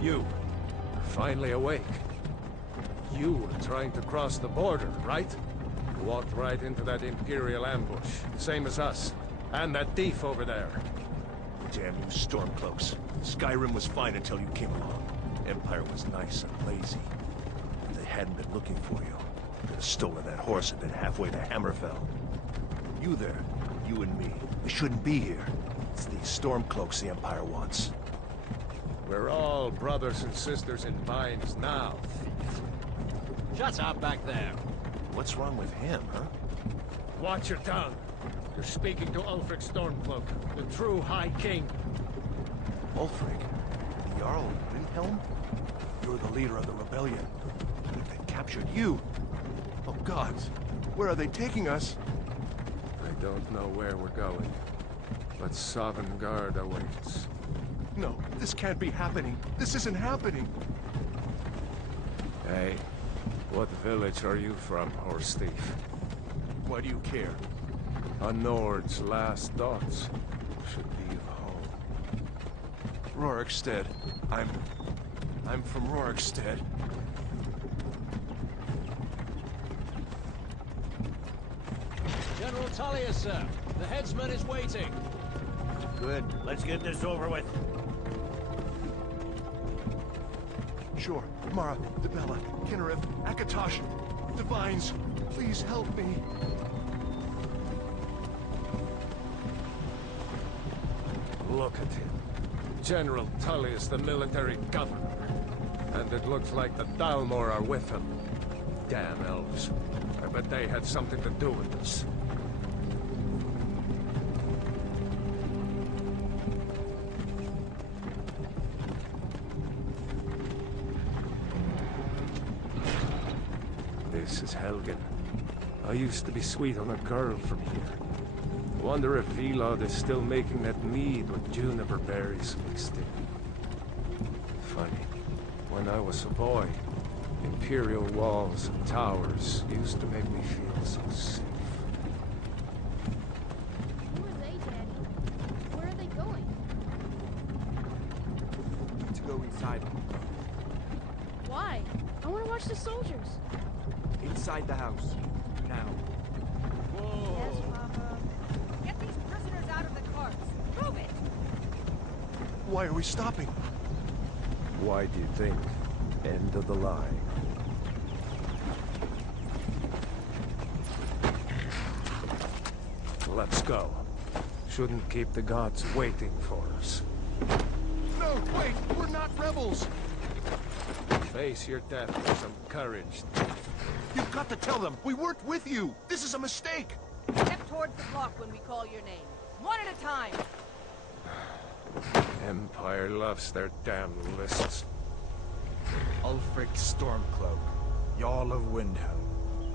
You, finally awake. You were trying to cross the border, right? Walked right into that Imperial ambush, same as us. And that thief over there. Damn you Stormcloaks. Skyrim was fine until you came along. Empire was nice and lazy. If they hadn't been looking for you, could have stolen that horse and been halfway to Hammerfell. You there, you and me, we shouldn't be here. It's these Stormcloaks the Empire wants. We're all brothers and sisters in binds now, thief. Shut up back there. What's wrong with him, huh? Watch your tongue. You're speaking to Ulfric Stormcloak, the true High King. Ulfric? The Jarl of Windhelm? You're the leader of the rebellion. They captured you. Oh gods, where are they taking us? I don't know where we're going, but Sovngarde awaits. No, this can't be happening. This isn't happening. Hey, what village are you from, horse thief? Why do you care? A Nord's last thoughts should be of home. Rorikstead. I'm from Rorikstead. General Tullius, sir. The headsman is waiting. Good. Let's get this over with. Sure. Mara, Dibella, Kinnereth, Akatosh, Divines, please help me. Look at him. General Tullius, the military governor. And it looks like the Dalmor are with him. Damn elves. I bet they had something to do with this. This is Helgen. I used to be sweet on a girl from here. Wonder if Vilod is still making that mead with juniper berries mixed in. Funny. When I was a boy, Imperial walls and towers used to make me feel so safe. Who are they, Daddy? Where are they going? We need to go inside. Why? I want to watch the soldiers. Inside the house. Now. Yes, Papa. Get these prisoners out of the carts. Move it! Why are we stopping? Why do you think? End of the line. Let's go. Shouldn't keep the gods waiting for us. No, wait! We're not rebels! Face your death with some courage. You've got to tell them! We weren't with you! This is a mistake! Step towards the block when we call your name. One at a time. Empire loves their damn lists. Ulfric Stormcloak, Jarl of Windhelm.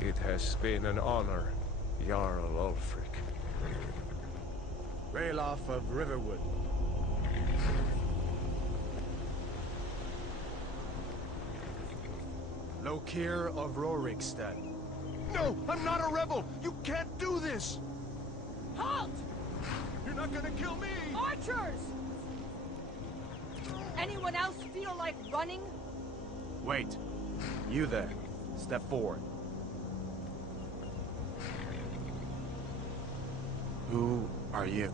It has been an honor, Jarl Ulfric. Ralof of Riverwood. Lokir of Rorikstead. No! I'm not a rebel! You can't do this! Halt! You're not gonna kill me! Archers! Anyone else feel like running? Wait. You there. Step forward. Who are you?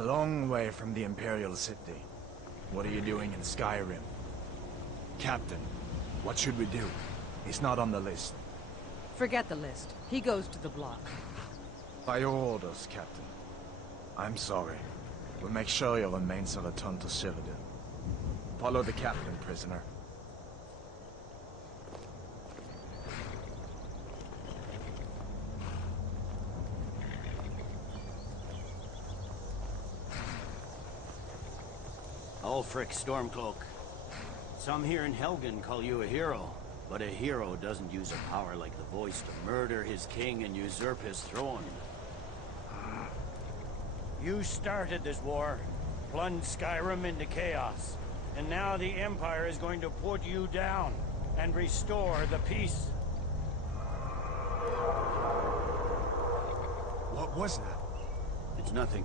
a long way from the Imperial City. What are you doing in Skyrim? Captain, what should we do? He's not on the list. Forget the list. He goes to the block. By your orders, Captain. I'm sorry. We'll make sure you'll remain a return to Cyrodiil. Follow the captain, prisoner. Ulfric Stormcloak. Some here in Helgen call you a hero, but a hero doesn't use a power like the voice to murder his king and usurp his throne. You started this war, plunged Skyrim into chaos, and now the Empire is going to put you down and restore the peace. What was that? It's nothing.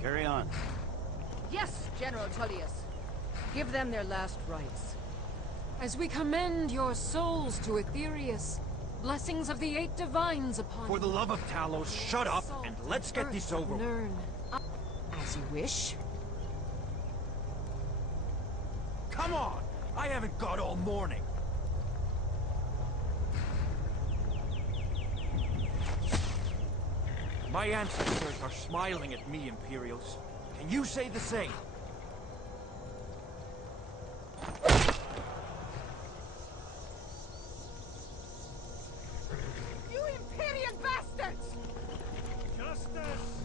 Carry on. Yes, General Tullius. Give them their last rites. As we commend your souls to Aetherius, blessings of the 8 divines upon For the you. love of Talos, shut up and let's get this over with. Learn. As you wish. Come on! I haven't got all morning. My ancestors are smiling at me, Imperials. Can you say the same? You Imperial bastards! Justice!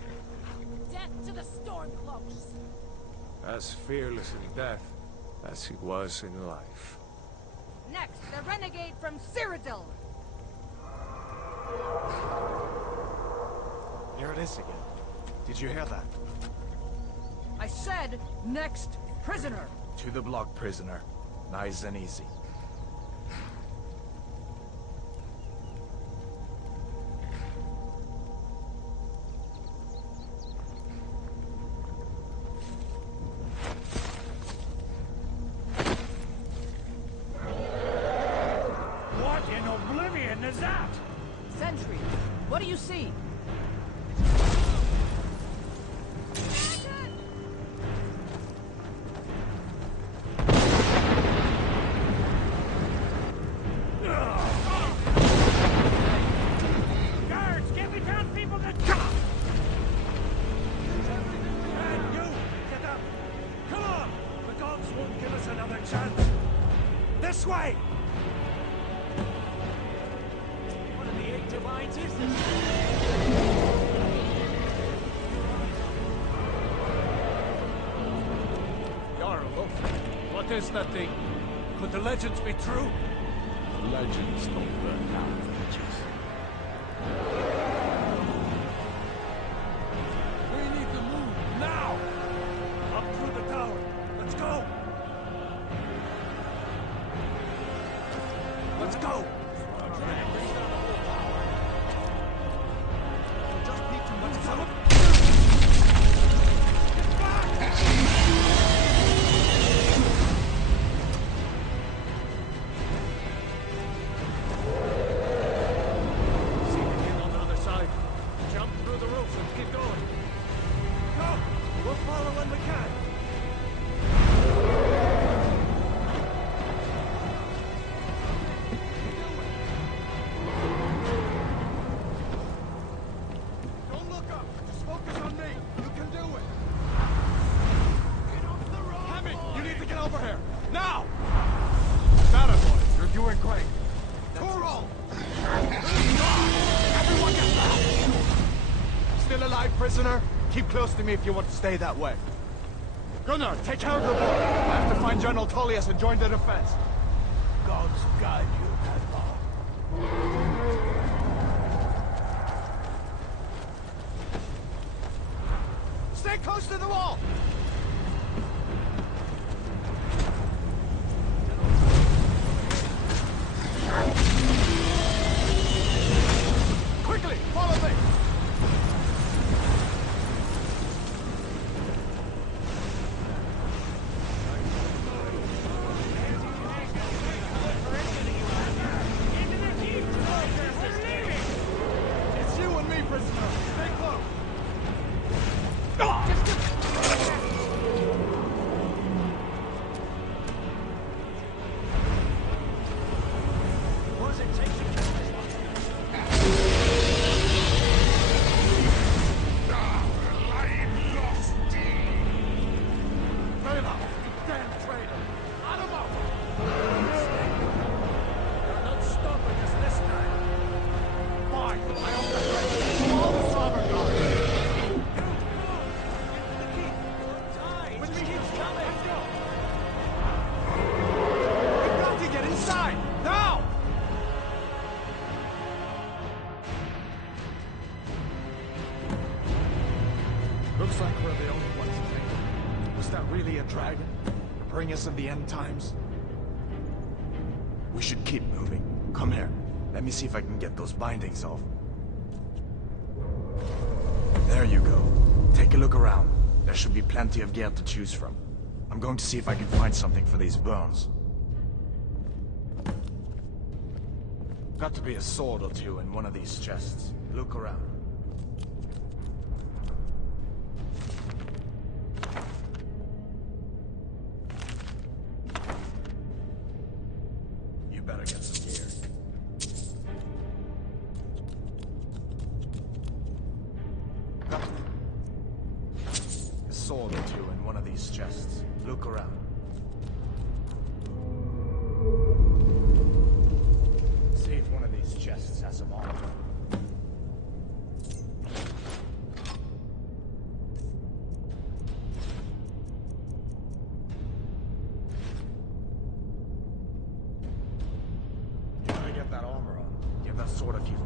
Death to the Stormcloaks! As fearless in death as he was in life. Next, the renegade from Cyrodiil! Here it is again. Did you hear that? I said, next prisoner! To the block, prisoner. Nice and easy. What in oblivion is that? Sentry, what do you see? Guards, get me down people that... And you, get up! Come on! The gods won't give us another chance! This way! One of the 8 divines is this? Jarl, what is that thing? Could the legends be true? Legends don't burn down villages. We need to move now! Up through the tower. Let's go! Let's go! Just need to move some of... See the king on the other side. Jump through the roof and keep going. Go! We'll follow when we can. Don't look up! Just focus on me! You can do it! Get off the road! Hemi, you need to get over here! Now! Better, boy. You're doing great. Torol! Everyone get back! Still alive, prisoner? Keep close to me if you want to stay that way. Gunnar, take care of the boy. I have to find General Tullius and join the defense. Gods guide you, Admiral. Stay close to the wall! Quickly, follow me! It's you and me, prisoner. Stay close. dragon? Bring us of the end times? We should keep moving. Come here. Let me see if I can get those bindings off. There you go. Take a look around. There should be plenty of gear to choose from. I'm going to see if I can find something for these burns. Got to be a sword or two in one of these chests. Look around. You better get some gear. Got a sword or two in one of these chests. Look around. See if one of these chests has some armor. You wanna get that armor on? Give that sword a few.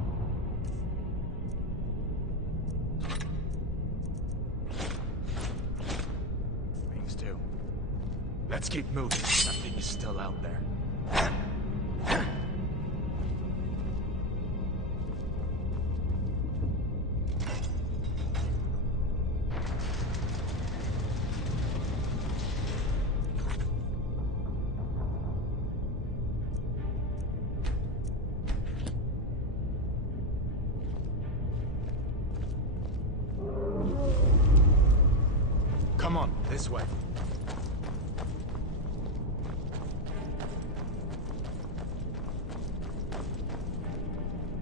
Wings too. Let's keep moving. That thing is still out there. Come on, this way.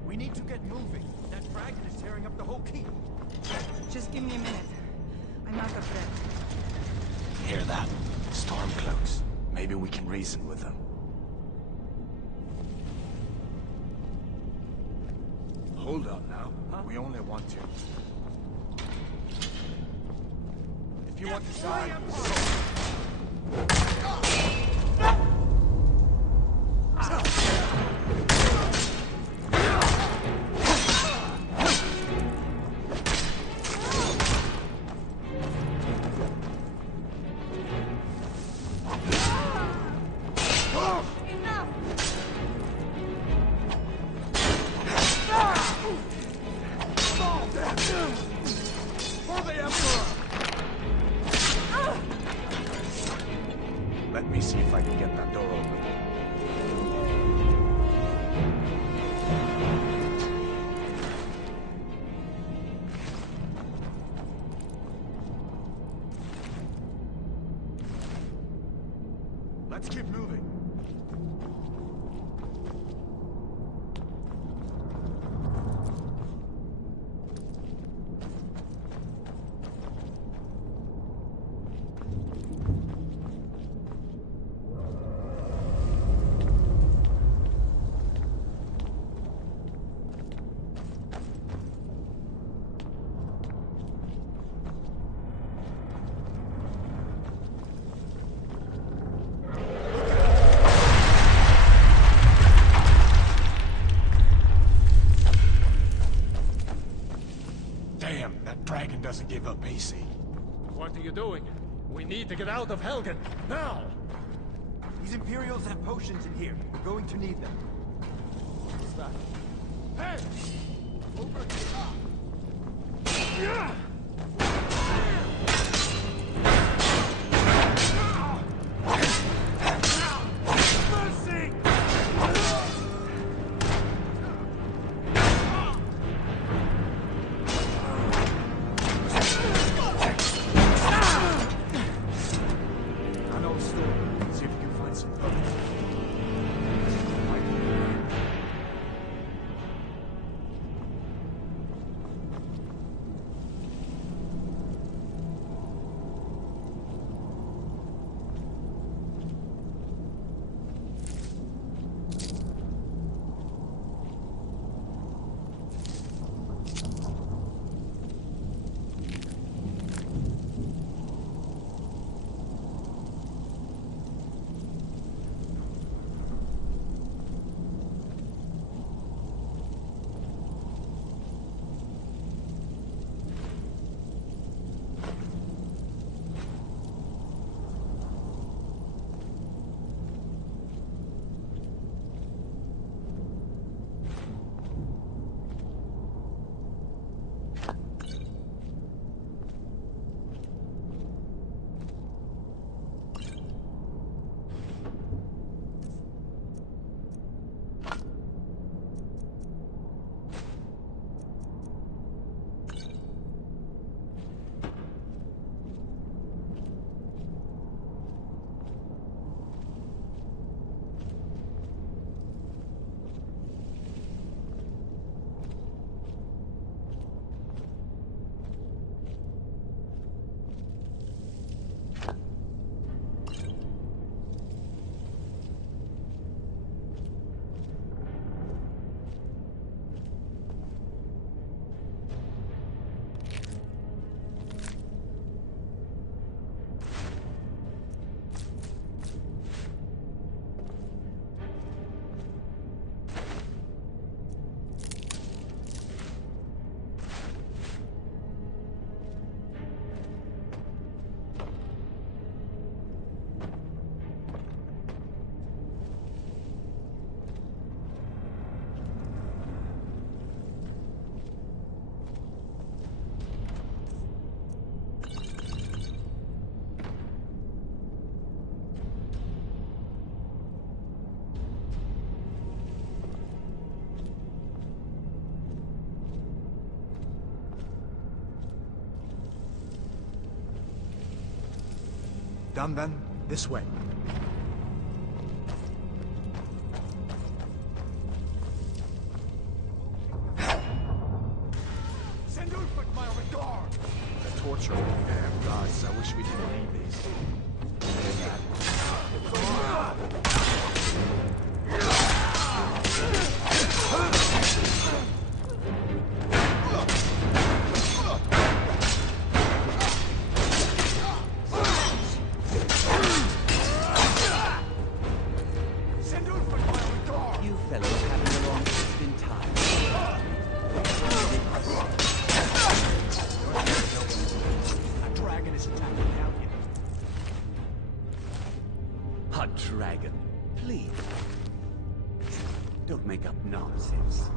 We need to get moving. That dragon is tearing up the whole keep. Just give me a minute. I'm out of breath. Hear that? Stormcloaks. Maybe we can reason with them. Hold up now. We only want to. If you want to side... Let me see if I can get that door open. Let's keep moving. Damn, that dragon doesn't give up easy. What are you doing? We need to get out of Helgen, now! These Imperials have potions in here. We're going to need them. What's that? Hey! Over See if you can find some boats. Done then? This way. Send Ulfric my regard! The torture. Damn gods, I wish we didn't need these. You fellows having a long shift in time. A dragon is attacking Helgen. A dragon, please. Don't make up nonsense.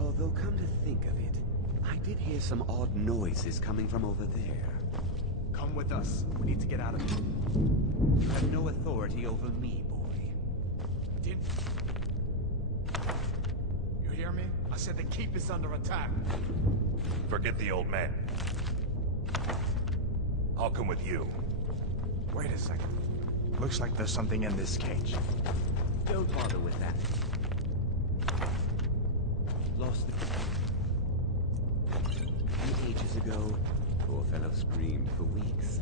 Although, come to think of it, I did hear some odd noises coming from over there. Come with us. We need to get out of here. You have no authority over me, boy. Didn't... You hear me? I said the keep is under attack. Forget the old man. I'll come with you. Wait a second. Looks like there's something in this cage. Don't bother with that. Lost the... Ages ago, poor fellow screamed for weeks.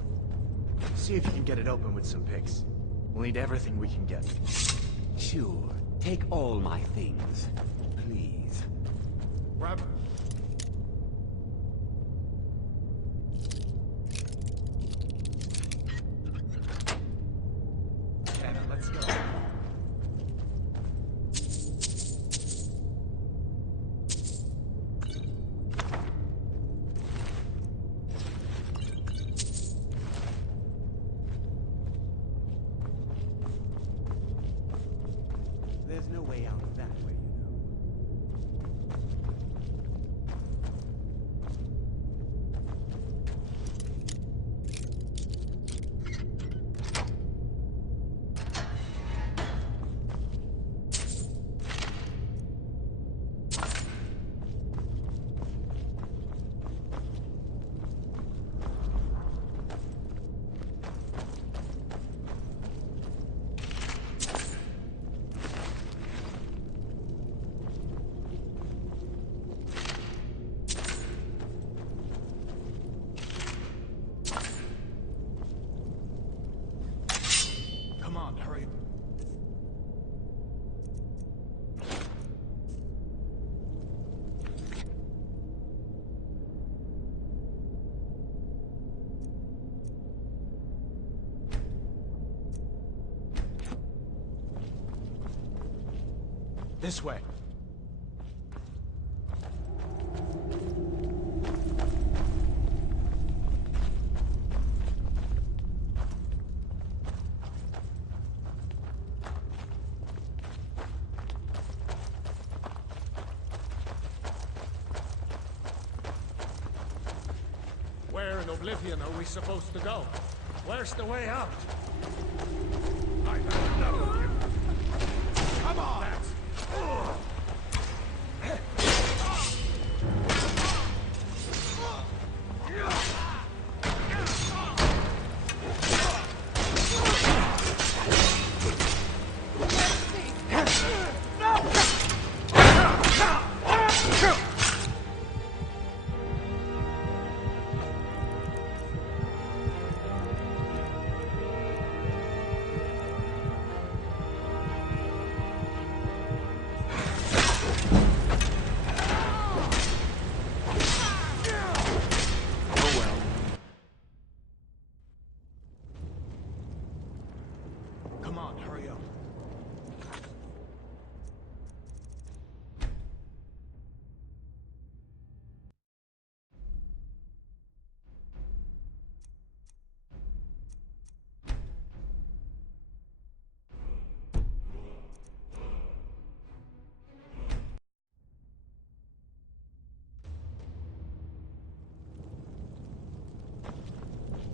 See if you can get it open with some picks. We'll need everything we can get. Sure, take all my things, please. Grab... Damn it, let's go. There's no way out that way, you know. Come on, hurry. This way. Where in Oblivion are we supposed to go? Where's the way out? I've had enough of you. Come on! Come on, hurry up.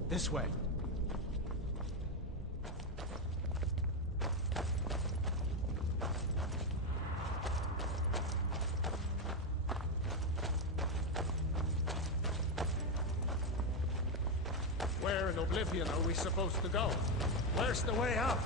This way. Where in Oblivion are we supposed to go? Where's the way out?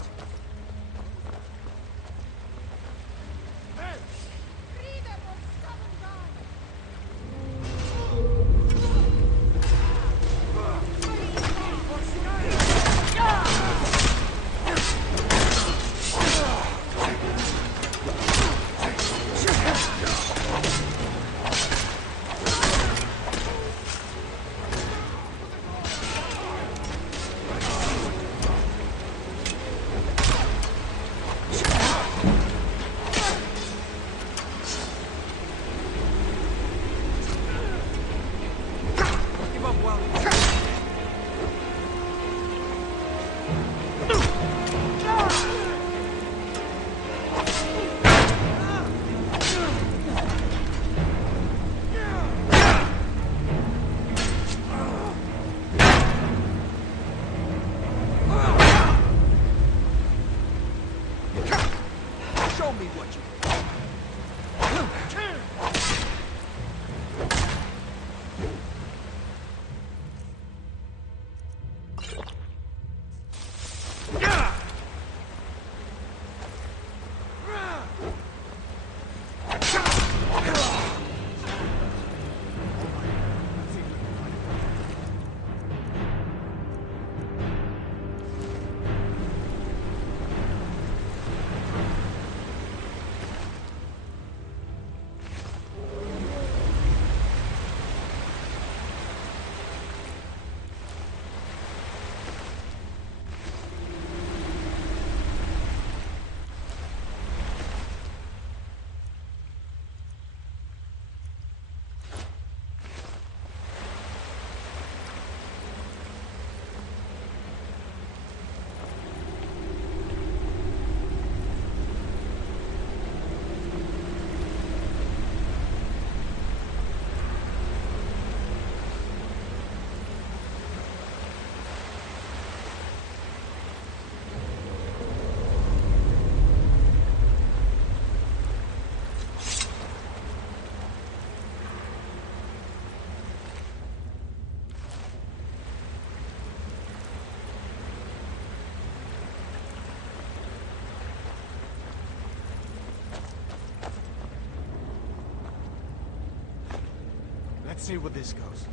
Let's see where this goes.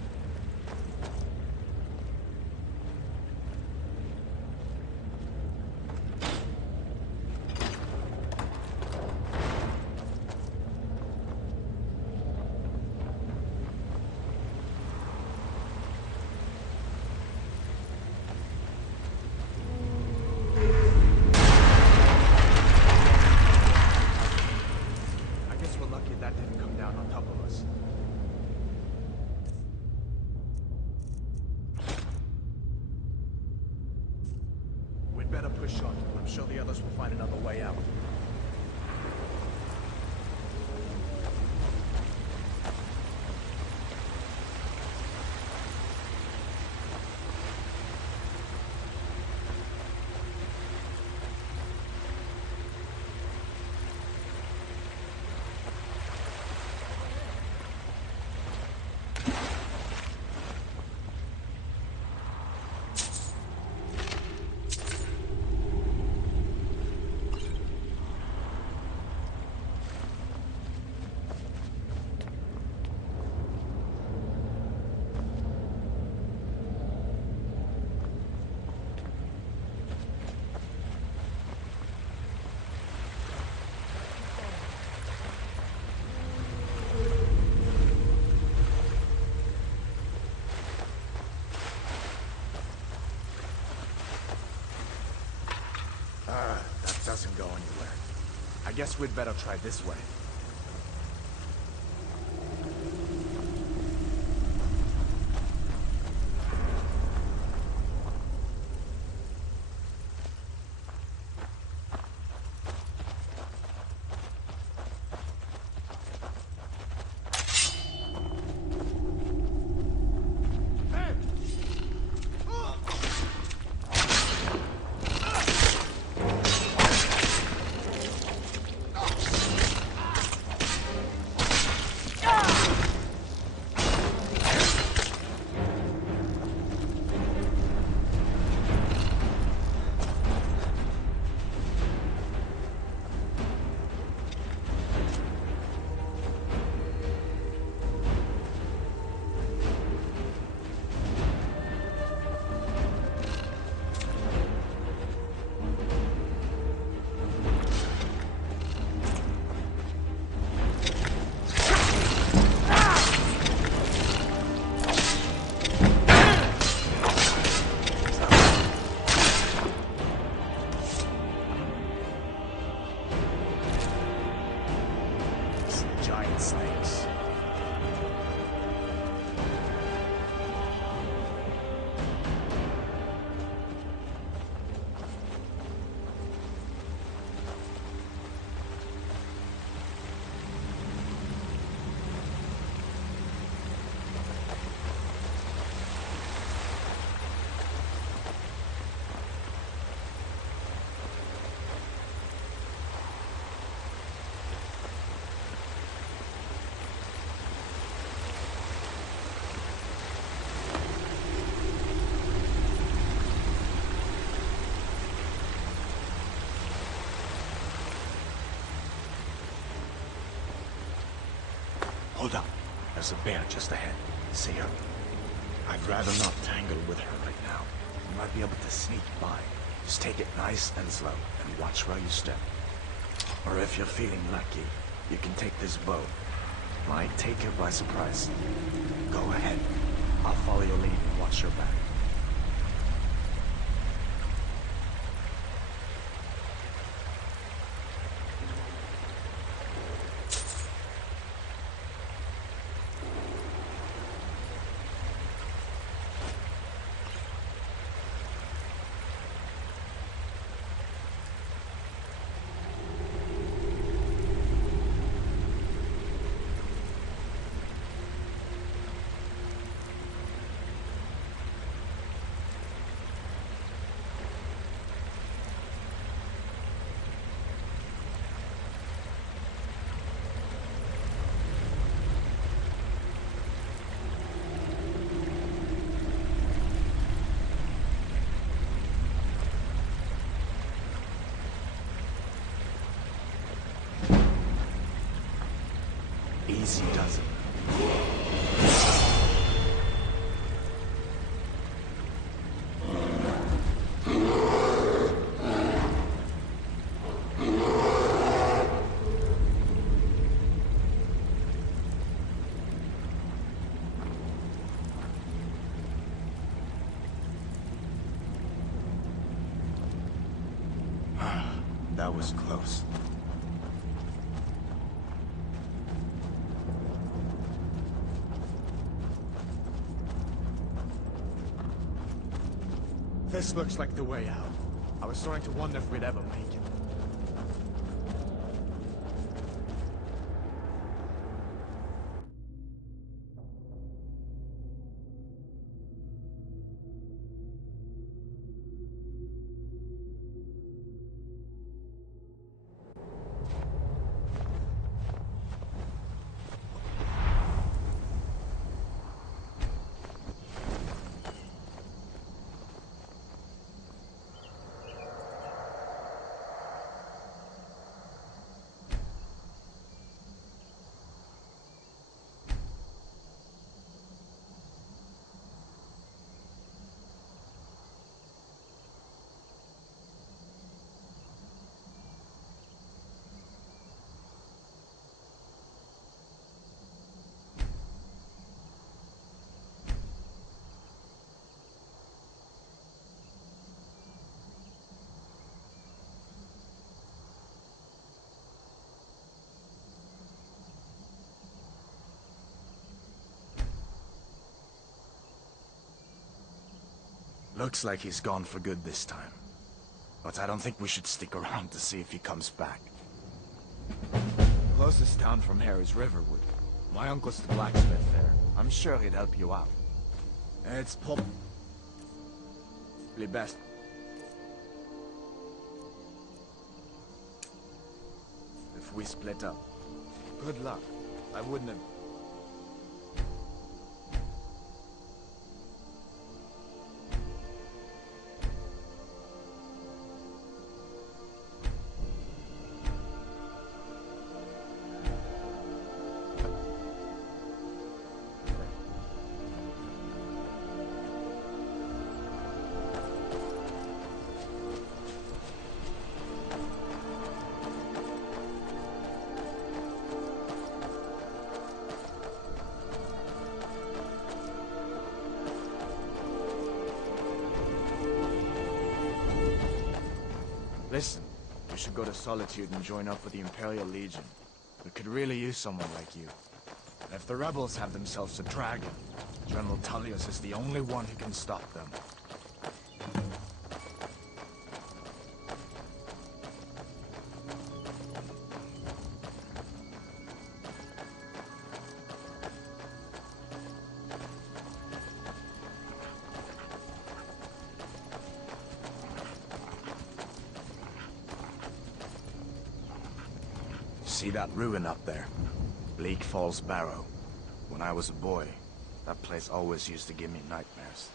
I guess we're lucky that didn't come down on top of us. We'd better push on. I'm sure the others will find another way out. That doesn't go anywhere. I guess we'd better try this way. Hold up. There's a bear just ahead. See her? I'd rather not tangle with her right now. You might be able to sneak by. Just take it nice and slow, and watch where you step. Or if you're feeling lucky, you can take this bow. Might take her by surprise. Go ahead. I'll follow your lead and watch your back. Easy does it. That was close. This looks like the way out. I was starting to wonder if we'd ever make it. Looks like he's gone for good this time. But I don't think we should stick around to see if he comes back. Closest town from here is Riverwood. My uncle's the blacksmith there. I'm sure he'd help you out. It's probably best. If we split up. Good luck. I wouldn't have... Listen, we should go to Solitude and join up with the Imperial Legion. We could really use someone like you. And if the rebels have themselves a dragon, General Tullius is the only one who can stop them. See that ruin up there? Bleak Falls Barrow. When I was a boy, that place always used to give me nightmares.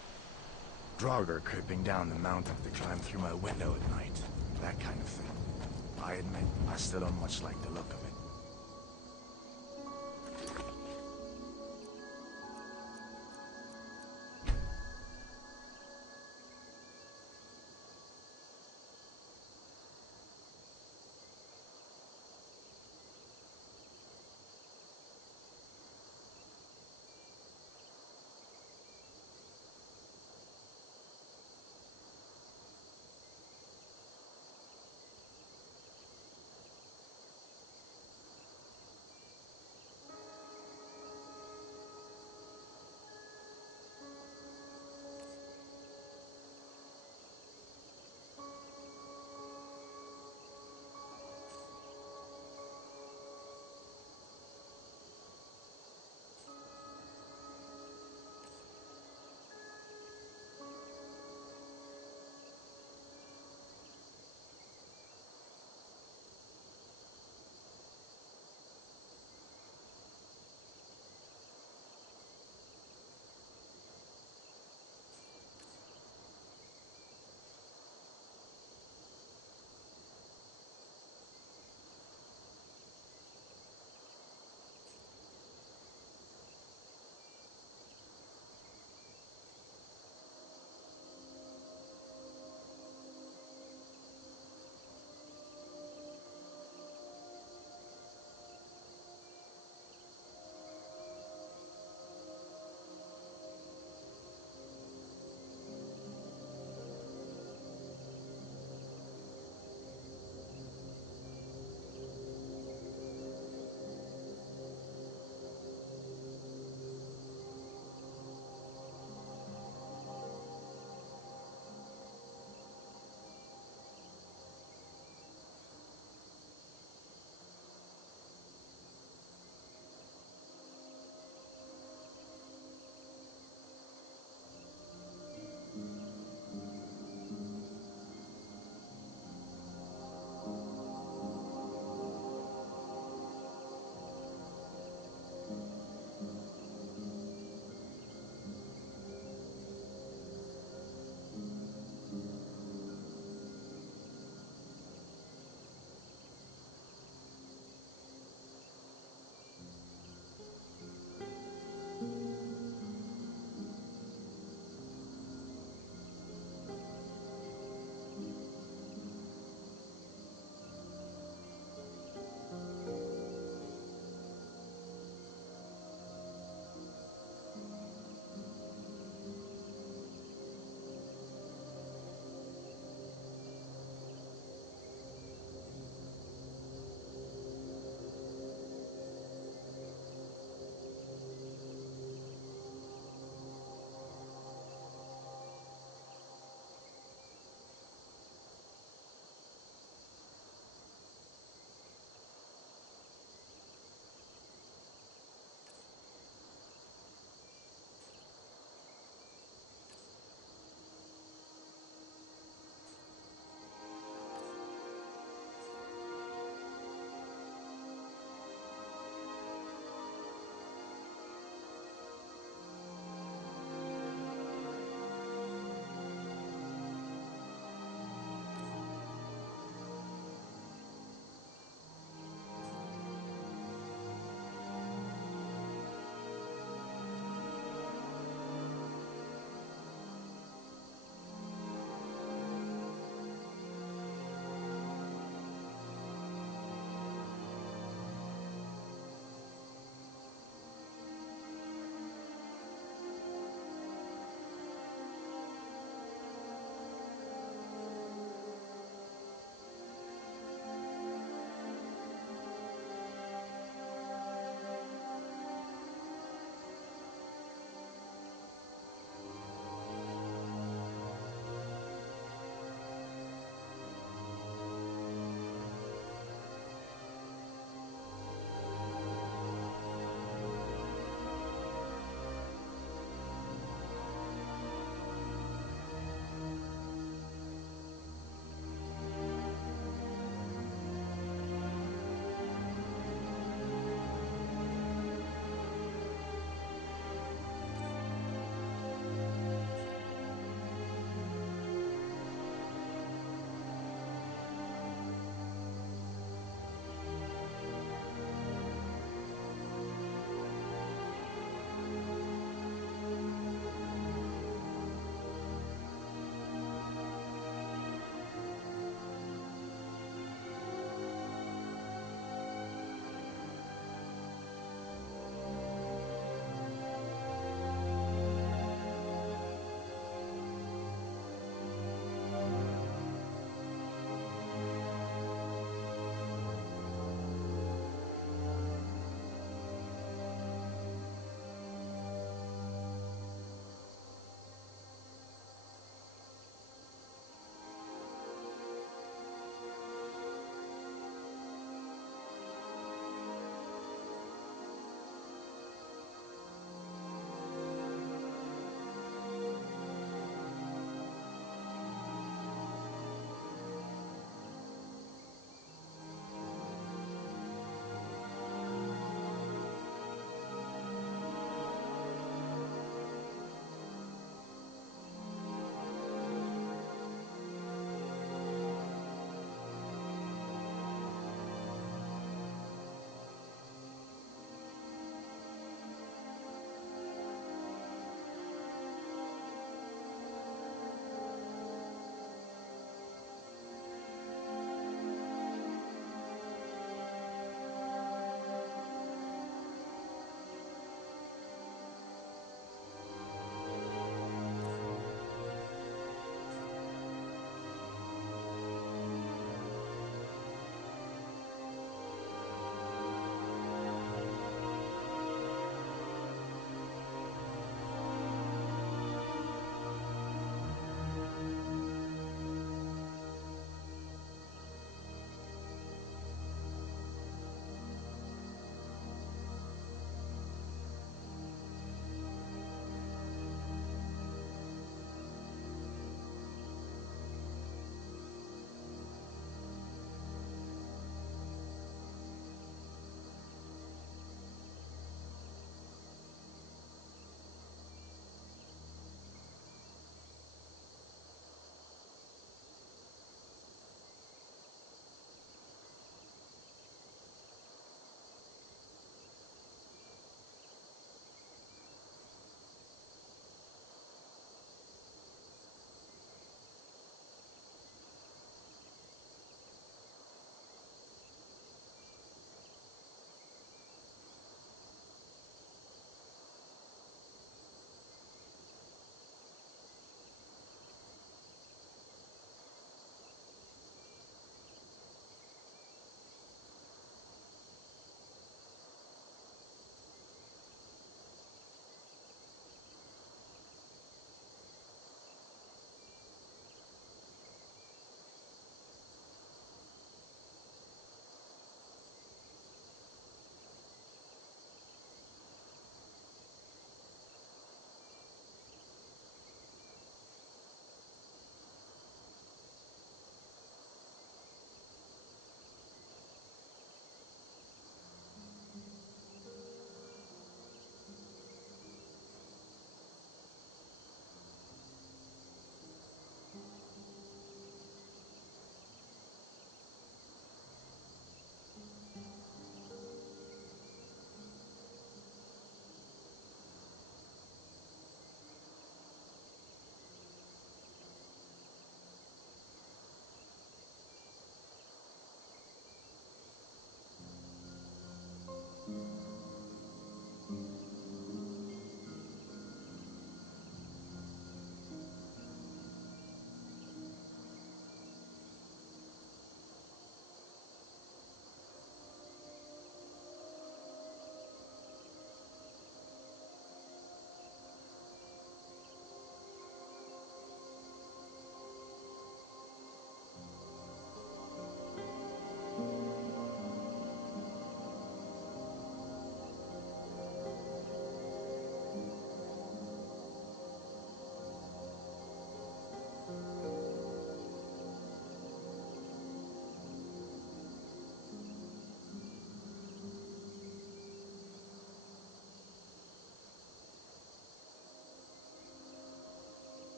Draugr creeping down the mountain to climb through my window at night. That kind of thing. I admit, I still don't much like the look of it.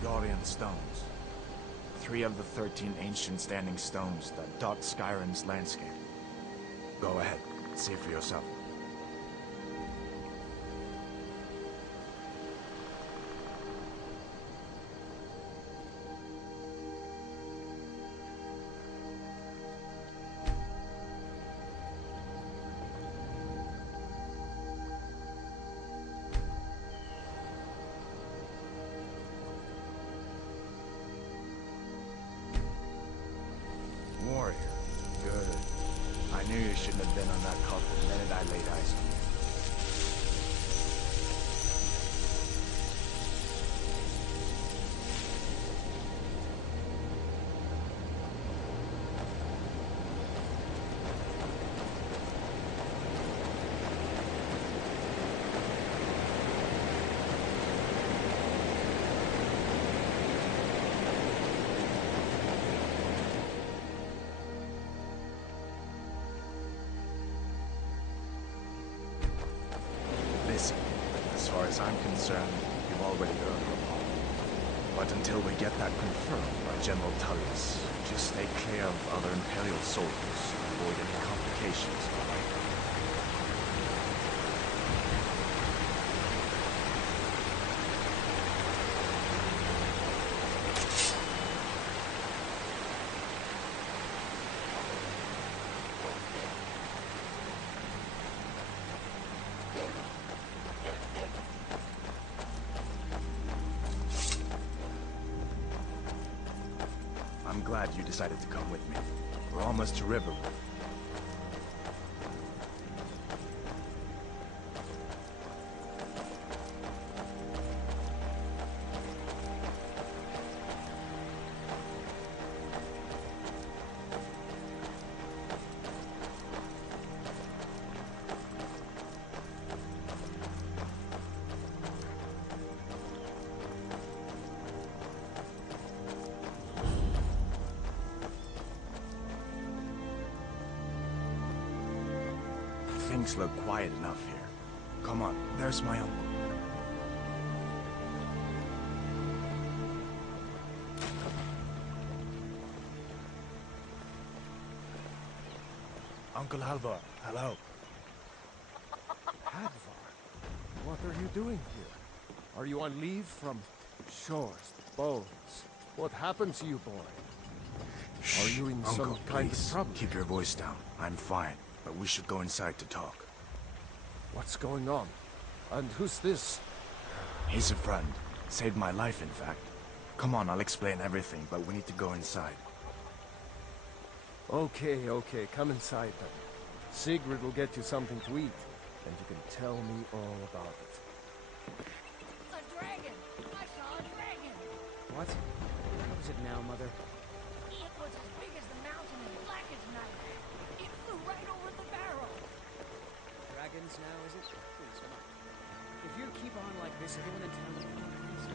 Gregorian stones. 3 of the 13 ancient standing stones that dot Skyrim's landscape. Go ahead, see for yourself. Warrior. Good. I knew you shouldn't have been on that cult the minute I laid eyes on you. Listen, as far as I'm concerned, you've already earned your pardon. But until we get that confirmed by General Tullius, just stay clear of other Imperial soldiers and avoid any complications, all right? I'm glad you decided to come with me. We're almost to River. Things look quiet enough here. Come on, there's my uncle. Uncle Halvar, hello. Hadvar, what are you doing here? Are you on leave from shores, bones? What happened to you, boy? Are you in Uncle, some kind please, of trouble? keep your voice down. I'm fine, but we should go inside to talk. What's going on? And who's this? He's a friend. Saved my life, in fact. Come on, I'll explain everything, but we need to go inside. Okay, okay, come inside then. Sigrid will get you something to eat, and you can tell me all about it. A dragon! I saw a dragon! What? What is it now, Mother? It was as big as the mountain and black as night. It flew right over the barrel. Dragons now, is it? Please, come on. If you keep on like this, everyone in town will go crazy.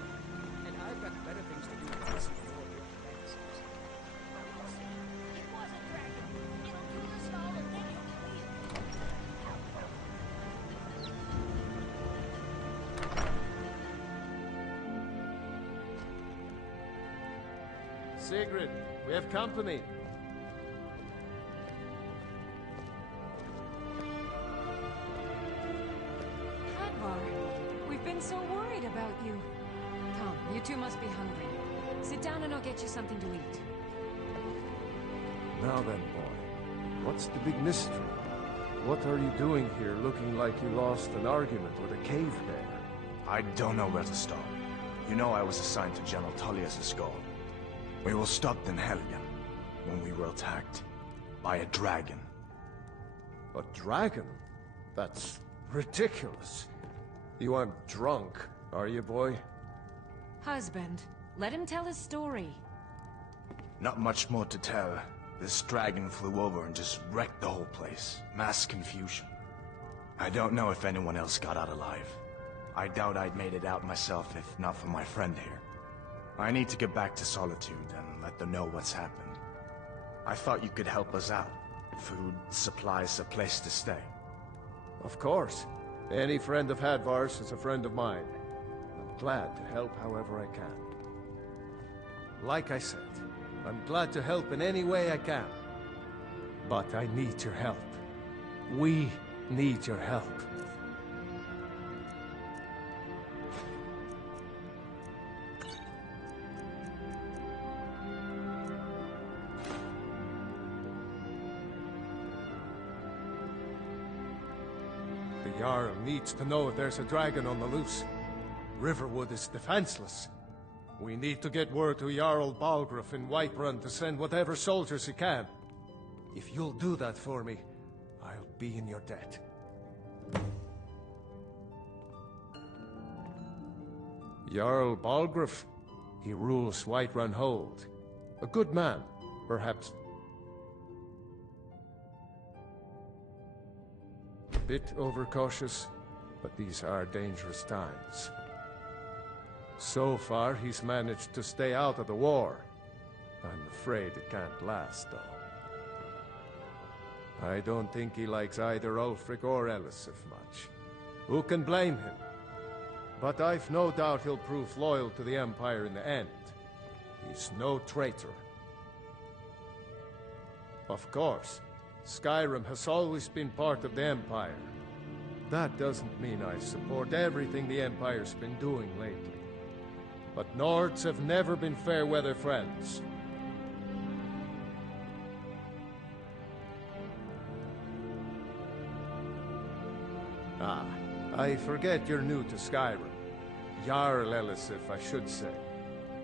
And I've got better things to do than listen to your big fantasies. We'll see. It was a dragon. It'll do us all and then you'll believe it. Sigrid, we have company. Hadvar, we've been so worried about you. Come, you two must be hungry. Sit down and I'll get you something to eat. Now then, boy, what's the big mystery? What are you doing here looking like you lost an argument with a cave bear? I don't know where to start. You know I was assigned to General Tullius' guard. We were stopped in Helgen when we were attacked by a dragon. A dragon? That's ridiculous. You aren't drunk, are you, boy? Husband, let him tell his story. Not much more to tell. This dragon flew over and just wrecked the whole place. Mass confusion. I don't know if anyone else got out alive. I doubt I'd made it out myself if not for my friend here. I need to get back to Solitude and let them know what's happened. I thought you could help us out. Food, supplies, a place to stay. Of course. Any friend of Hadvar's is a friend of mine. I'm glad to help however I can. Like I said, I'm glad to help in any way I can. But I need your help. We need your help. The Jarl needs to know if there's a dragon on the loose. Riverwood is defenseless. We need to get word to Jarl Balgruuf in Whiterun to send whatever soldiers he can. If you'll do that for me, I'll be in your debt. Jarl Balgruuf. He rules Whiterun Hold. A good man, perhaps. A bit overcautious, but these are dangerous times. So far, he's managed to stay out of the war. I'm afraid it can't last, though. I don't think he likes either Ulfric or Elisif much. Who can blame him? But I've no doubt he'll prove loyal to the Empire in the end. He's no traitor. Of course, Skyrim has always been part of the Empire. That doesn't mean I support everything the Empire's been doing lately. But Nords have never been fair-weather friends. Ah, I forget you're new to Skyrim. Jarl Elisif, I should say.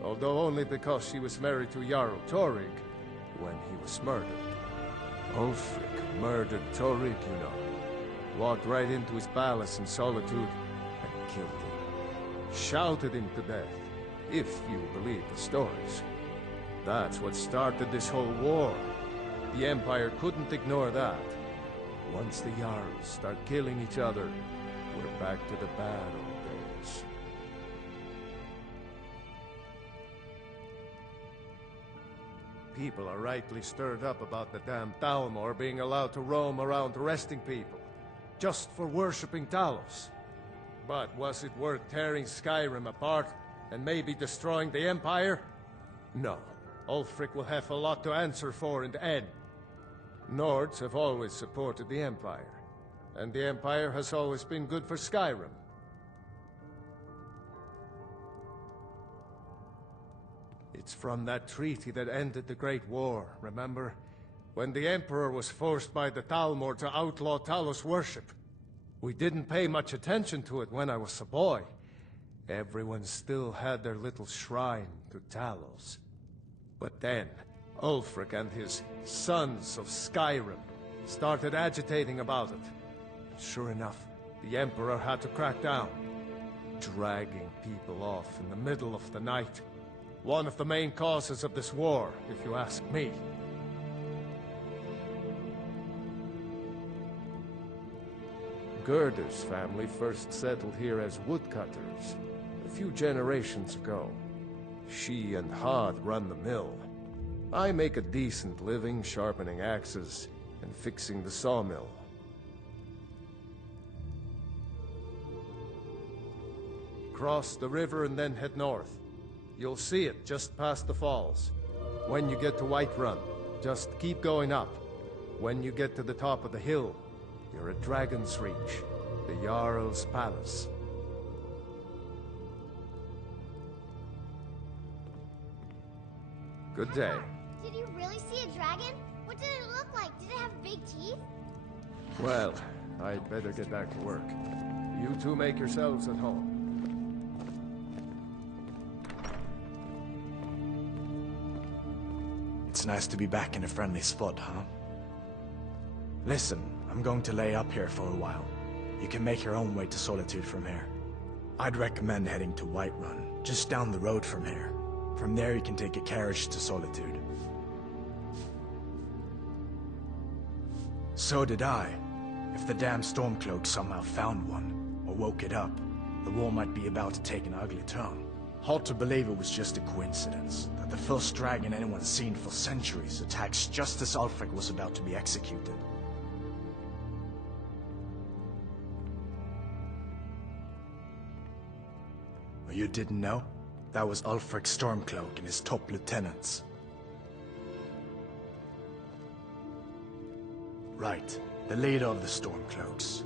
Although only because she was married to Jarl Torygg when he was murdered. Ulfric murdered Torygg, you know. Walked right into his palace in Solitude and killed him. Shouted him to death, if you believe the stories. That's what started this whole war. The Empire couldn't ignore that. Once the Jarls start killing each other, we're back to the bad old days. People are rightly stirred up about the damn Thalmor being allowed to roam around arresting people, just for worshipping Talos. But was it worth tearing Skyrim apart and maybe destroying the Empire? No. Ulfric will have a lot to answer for in the end. Nords have always supported the Empire, and the Empire has always been good for Skyrim. It's from that treaty that ended the Great War, remember? When the Emperor was forced by the Thalmor to outlaw Talos worship. We didn't pay much attention to it when I was a boy. Everyone still had their little shrine to Talos. But then, Ulfric and his Sons of Skyrim started agitating about it. Sure enough, the Emperor had to crack down, dragging people off in the middle of the night. One of the main causes of this war, if you ask me. Gerda's family first settled here as woodcutters a few generations ago. She and Hod run the mill. I make a decent living sharpening axes and fixing the sawmill. Cross the river and then head north. You'll see it just past the falls. When you get to Whiterun, just keep going up. When you get to the top of the hill, you're at Dragon's Reach, the Jarl's palace. Good day. Did you really see a dragon? What did it look like? Did it have big teeth? Well, I'd better get back to work. You two make yourselves at home. It's nice to be back in a friendly spot, huh? Listen, I'm going to lay up here for a while. You can make your own way to Solitude from here. I'd recommend heading to Whiterun, just down the road from here. From there you can take a carriage to Solitude. So did I. If the damn Stormcloak somehow found one, or woke it up, the war might be about to take an ugly turn. Hard to believe it was just a coincidence, that the first dragon anyone's seen for centuries attacks just as Ulfric was about to be executed. You didn't know? that was Ulfric Stormcloak and his top lieutenants. Right, the leader of the Stormcloaks.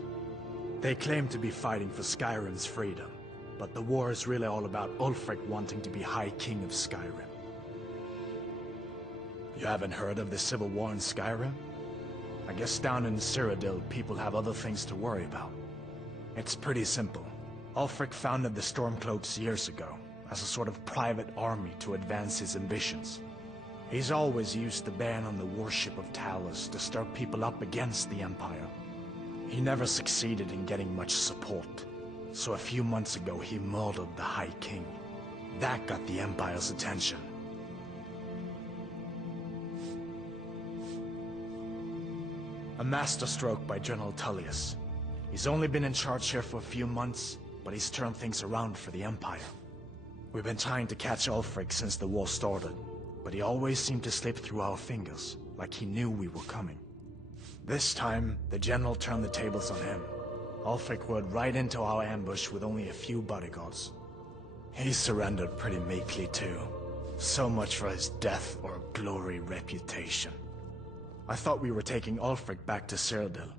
They claim to be fighting for Skyrim's freedom, but the war is really all about Ulfric wanting to be High King of Skyrim. You haven't heard of the civil war in Skyrim? I guess down in Cyrodiil, people have other things to worry about. It's pretty simple. Ulfric founded the Stormcloaks years ago, as a sort of private army to advance his ambitions. He's always used the ban on the worship of Talos to stir people up against the Empire. He never succeeded in getting much support, so a few months ago he murdered the High King. That got the Empire's attention. A masterstroke by General Tullius. He's only been in charge here for a few months, but he's turned things around for the Empire. We've been trying to catch Ulfric since the war started, but he always seemed to slip through our fingers, like he knew we were coming. This time, the General turned the tables on him. Ulfric rode right into our ambush with only a few bodyguards. He surrendered pretty meekly too. So much for his death or glory reputation. I thought we were taking Ulfric back to Cyrodiil,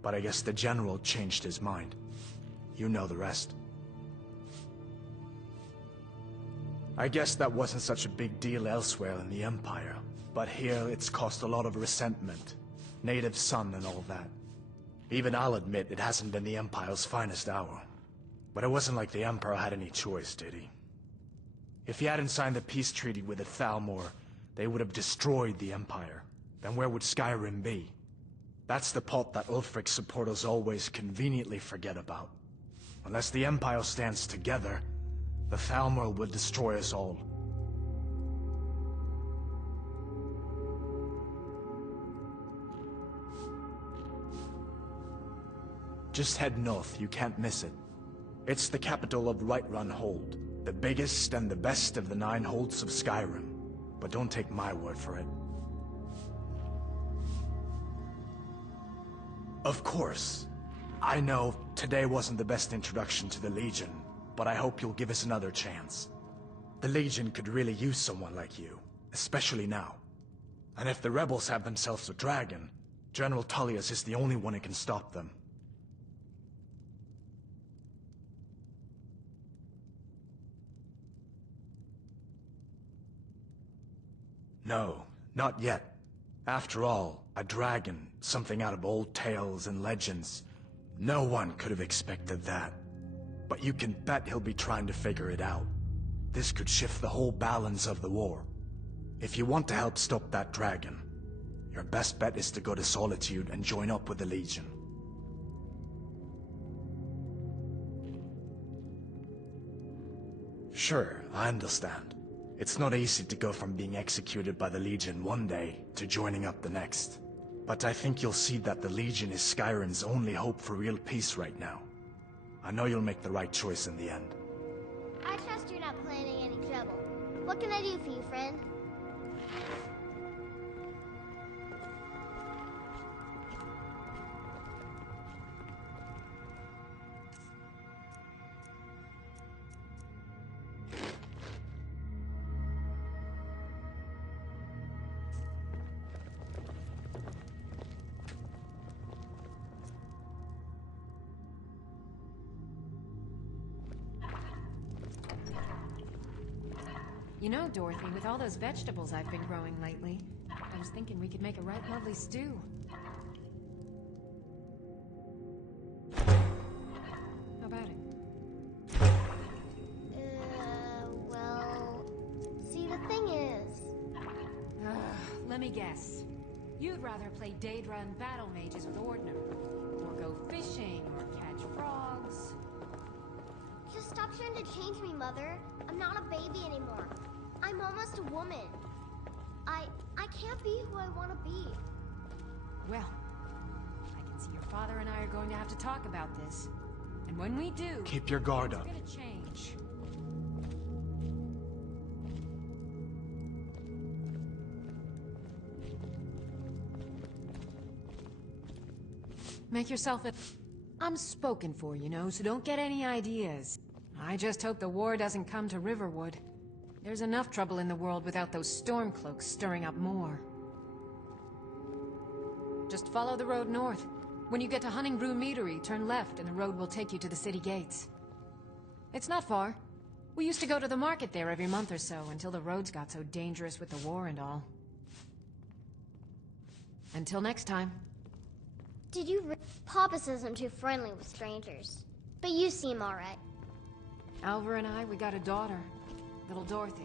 but I guess the General changed his mind. You know the rest. I guess that wasn't such a big deal elsewhere in the Empire, but here it's caused a lot of resentment. Native son and all that. Even I'll admit it hasn't been the Empire's finest hour. But it wasn't like the Emperor had any choice, did he? If he hadn't signed the peace treaty with the Thalmor, they would have destroyed the Empire. Then where would Skyrim be? That's the part that Ulfric's supporters always conveniently forget about. Unless the Empire stands together, the Thalmor will destroy us all. Just head north, you can't miss it. It's the capital of Whiterun Hold, the biggest and the best of the 9 holds of Skyrim. But don't take my word for it. Of course. I know today wasn't the best introduction to the Legion, but I hope you'll give us another chance. The Legion could really use someone like you, especially now. And if the rebels have themselves a dragon, General Tullius is the only one who can stop them. No, not yet. After all, a dragon, something out of old tales and legends. No one could have expected that. But you can bet he'll be trying to figure it out. This could shift the whole balance of the war. If you want to help stop that dragon, your best bet is to go to Solitude and join up with the Legion. Sure, I understand. It's not easy to go from being executed by the Legion one day to joining up the next. But I think you'll see that the Legion is Skyrim's only hope for real peace right now. I know you'll make the right choice in the end. I trust you're not planning any trouble. What can I do for you, friend? You know, Dorothy, with all those vegetables I've been growing lately, I was thinking we could make a right lovely stew. How about it? Well... See, the thing is... Let me guess. You'd rather play Daedra and battle mages with Ordner, or go fishing, or catch frogs. Just stop trying to change me, Mother. I'm not a baby anymore. I'm almost a woman. I can't be who I want to be. Well, I can see your father and I are going to have to talk about this. And when we do... Keep your guard up. It's gonna change. Make yourself at... I'm spoken for, you know, so don't get any ideas. I just hope the war doesn't come to Riverwood. There's enough trouble in the world without those Stormcloaks stirring up more. Just follow the road north. When you get to Honningbrew Meadery, turn left and the road will take you to the city gates. It's not far. We used to go to the market there every month or so until the roads got so dangerous with the war and all. Until next time. Did you Papas isn't too friendly with strangers. But you seem alright. Alvar and I, we got a daughter. Little Dorothy.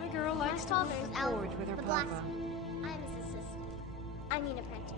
My girl likes to work the forge with her the papa. blacksmith. I'm his assistant. I mean apprentice.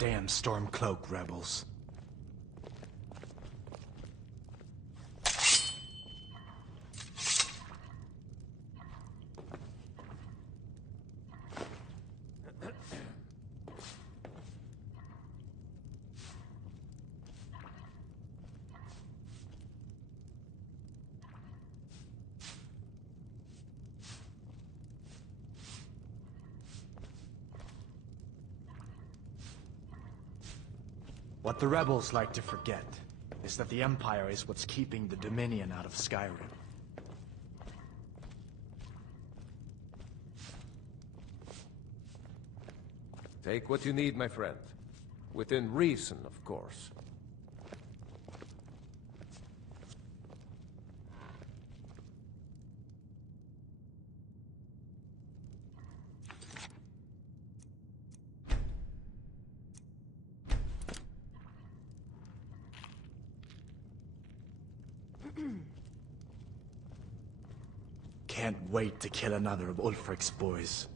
Damn Stormcloak rebels. What the rebels like to forget is that the Empire is what's keeping the Dominion out of Skyrim. Take what you need, my friend. Within reason, of course. can't wait to kill another of Ulfric's boys.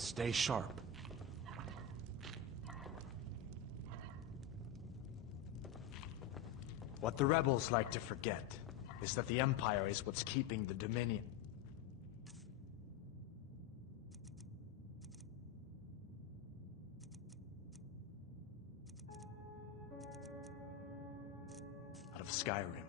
Stay sharp. What the rebels like to forget is that the Empire is what's keeping the Dominion. Out of Skyrim.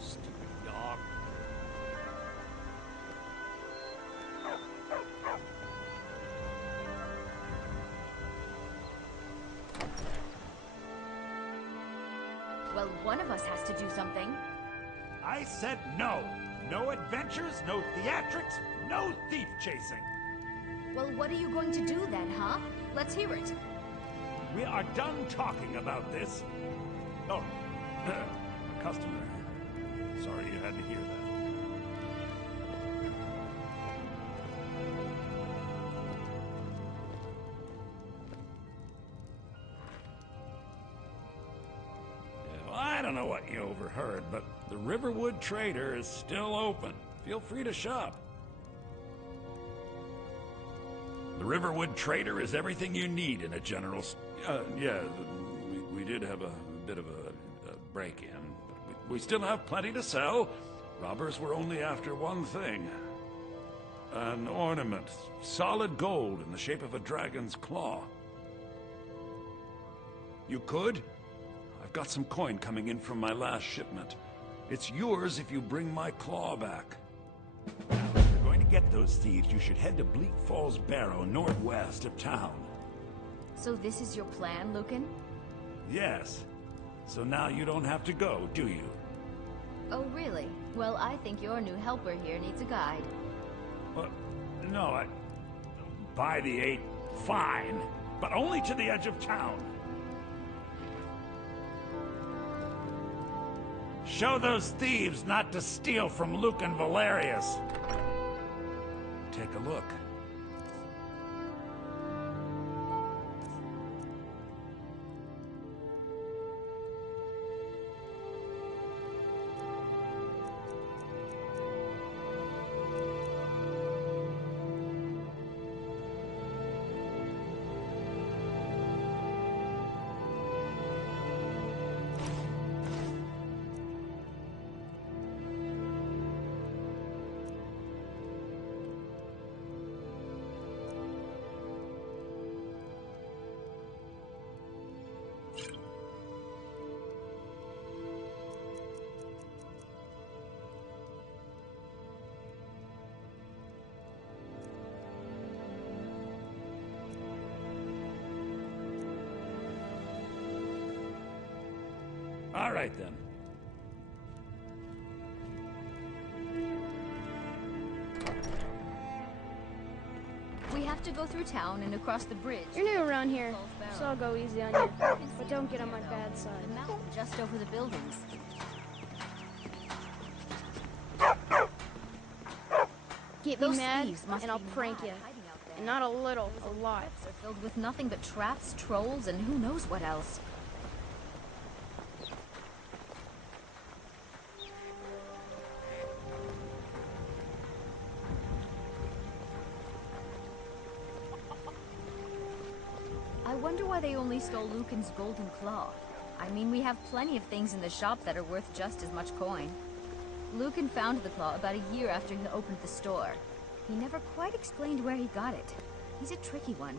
Stupid dog. Well, one of us has to do something. I said no. No adventures, no theatrics, no thief chasing. Well, what are you going to do then, huh? Let's hear it. We are done talking about this. Oh, a customer. Sorry you had to hear that. Well, I don't know what you overheard, but the Riverwood Trader is still open. Feel free to shop. The Riverwood Trader is everything you need in a general... yeah, we did have a bit of a break-in, but we still have plenty to sell. Robbers were only after one thing. An ornament, solid gold in the shape of a dragon's claw. You could? I've got some coin coming in from my last shipment. It's yours if you bring my claw back. Now, if you're going to get those thieves, you should head to Bleak Falls Barrow, northwest of town. So this is your plan, Lucan? Yes. So now you don't have to go, do you? Oh, really? Well, I think your new helper here needs a guide. No, by the 8, fine. But only to the edge of town. Show those thieves not to steal from Lucan Valerius. Take a look. All right, then. We have to go through town and across the bridge. You're new around here, so I'll go easy on you. But don't get on my bad side. The mountain just over the buildings. Get me Those mad, thieves must and I'll be prank mad you. hiding out there. And not a little, a lot. Cliffs are filled with nothing but traps, trolls, and who knows what else. I wonder why they only stole Lucan's golden claw. I mean, we have plenty of things in the shop that are worth just as much coin. Lucan found the claw about a year after he opened the store. He never quite explained where he got it. He's a tricky one.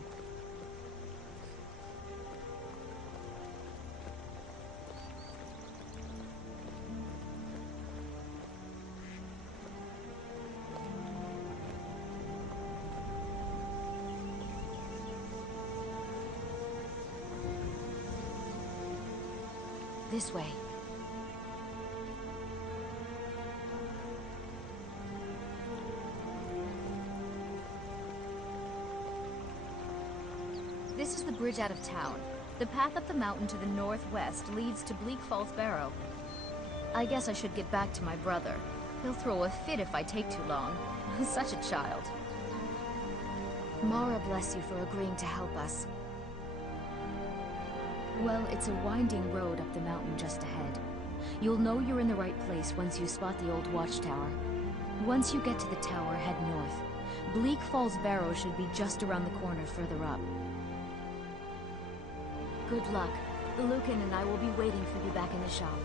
This way. This is the bridge out of town. The path up the mountain to the northwest leads to Bleak Falls Barrow. I guess I should get back to my brother. He'll throw a fit if I take too long. Such a child. Mara bless you for agreeing to help us. Well, it's a winding road up the mountain just ahead. You'll know you're in the right place once you spot the old watchtower. Once you get to the tower, head north. Bleak Falls Barrow should be just around the corner further up. Good luck. Lucan and I will be waiting for you back in the shop.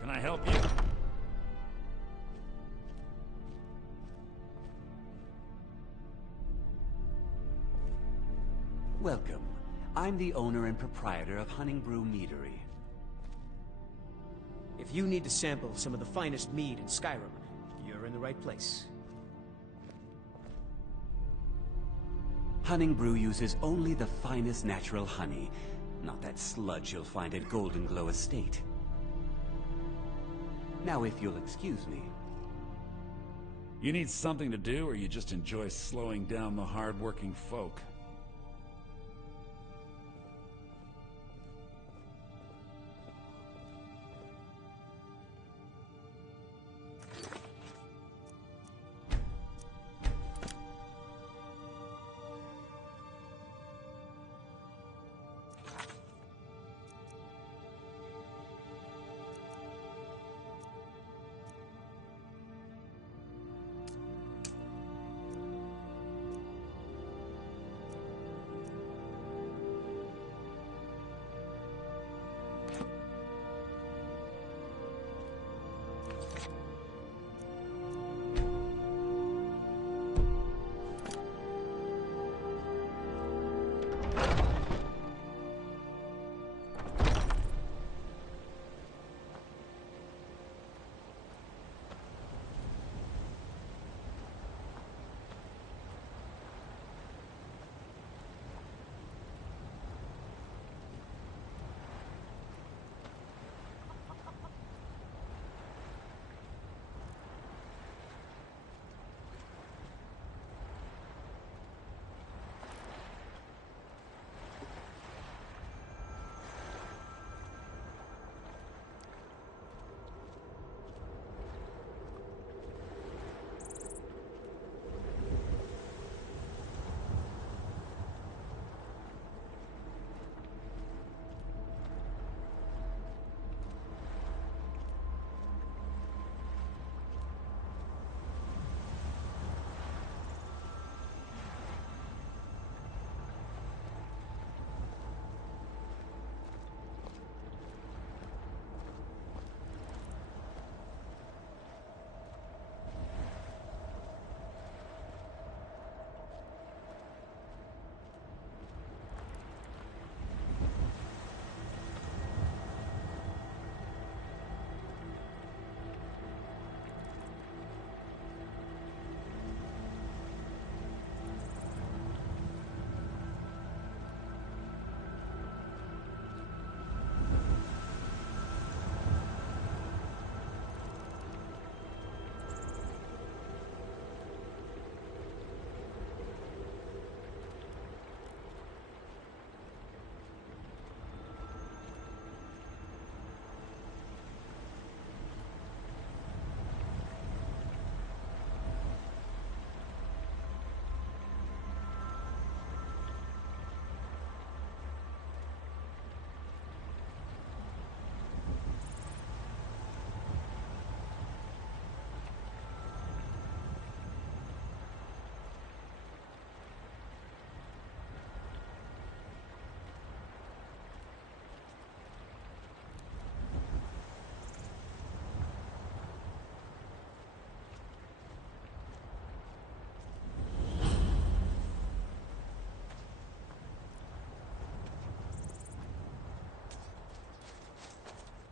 Can I help you? Welcome. I'm the owner and proprietor of Honningbrew Meadery. If you need to sample some of the finest mead in Skyrim, you're in the right place. Honningbrew uses only the finest natural honey, not that sludge you'll find at Golden Glow Estate. Now, if you'll excuse me. You need something to do, or you just enjoy slowing down the hard-working folk?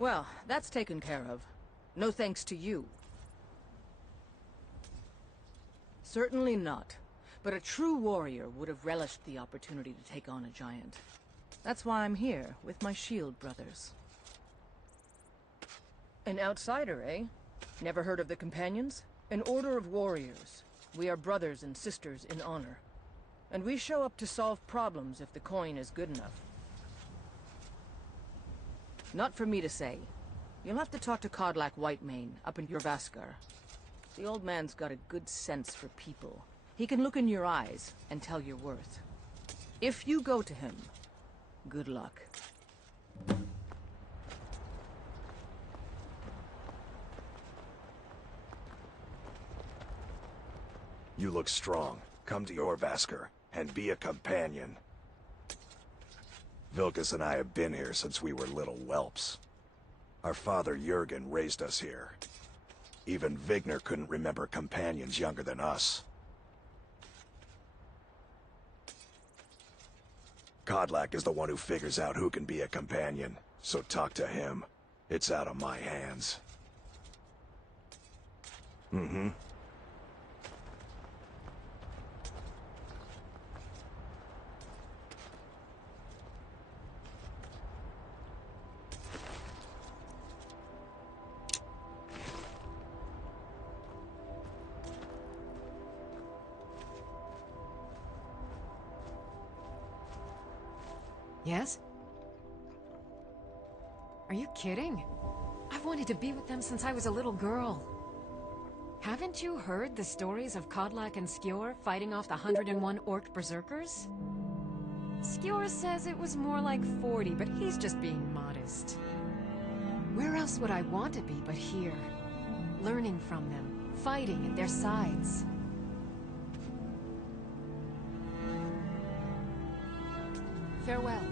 Well, that's taken care of. No thanks to you. Certainly not. But a true warrior would have relished the opportunity to take on a giant. That's why I'm here, with my shield brothers. An outsider, eh? Never heard of the Companions? An order of warriors. We are brothers and sisters in honor. And we show up to solve problems if the coin is good enough. Not for me to say. You'll have to talk to Codlac Whitemane up in Jorvaskar. The old man's got a good sense for people. He can look in your eyes and tell your worth. If you go to him, good luck. You look strong. Come to Jorvaskar and be a companion. Vilkas and I have been here since we were little whelps. Our father Jurgen raised us here. Even Vigner couldn't remember companions younger than us. Kodlak is the one who figures out who can be a companion, so talk to him. It's out of my hands. Mm-hmm. Yes? Are you kidding? I've wanted to be with them since I was a little girl. Haven't you heard the stories of Kodlak and Skjor fighting off the 101 orc berserkers? Skjor says it was more like 40, but he's just being modest. Where else would I want to be but here? Learning from them, fighting at their sides. Farewell.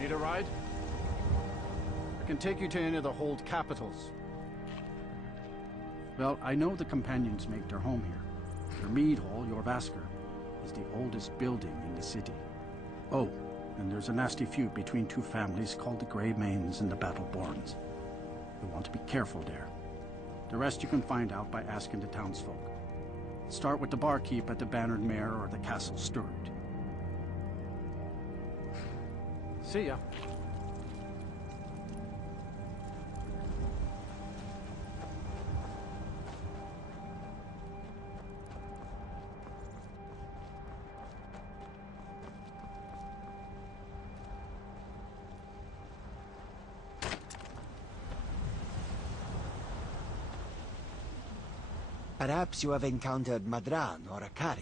Need a ride? I can take you to any of the hold capitals. Well, I know the companions make their home here. Their mead hall, your Vasker, is the oldest building in the city. Oh, and there's a nasty feud between two families called the Greymanes and the Battleborns. You want to be careful there. The rest you can find out by asking the townsfolk. Start with the barkeep at the Bannered Mare or the Castle Steward. See ya. Perhaps you have encountered Madran or Akari.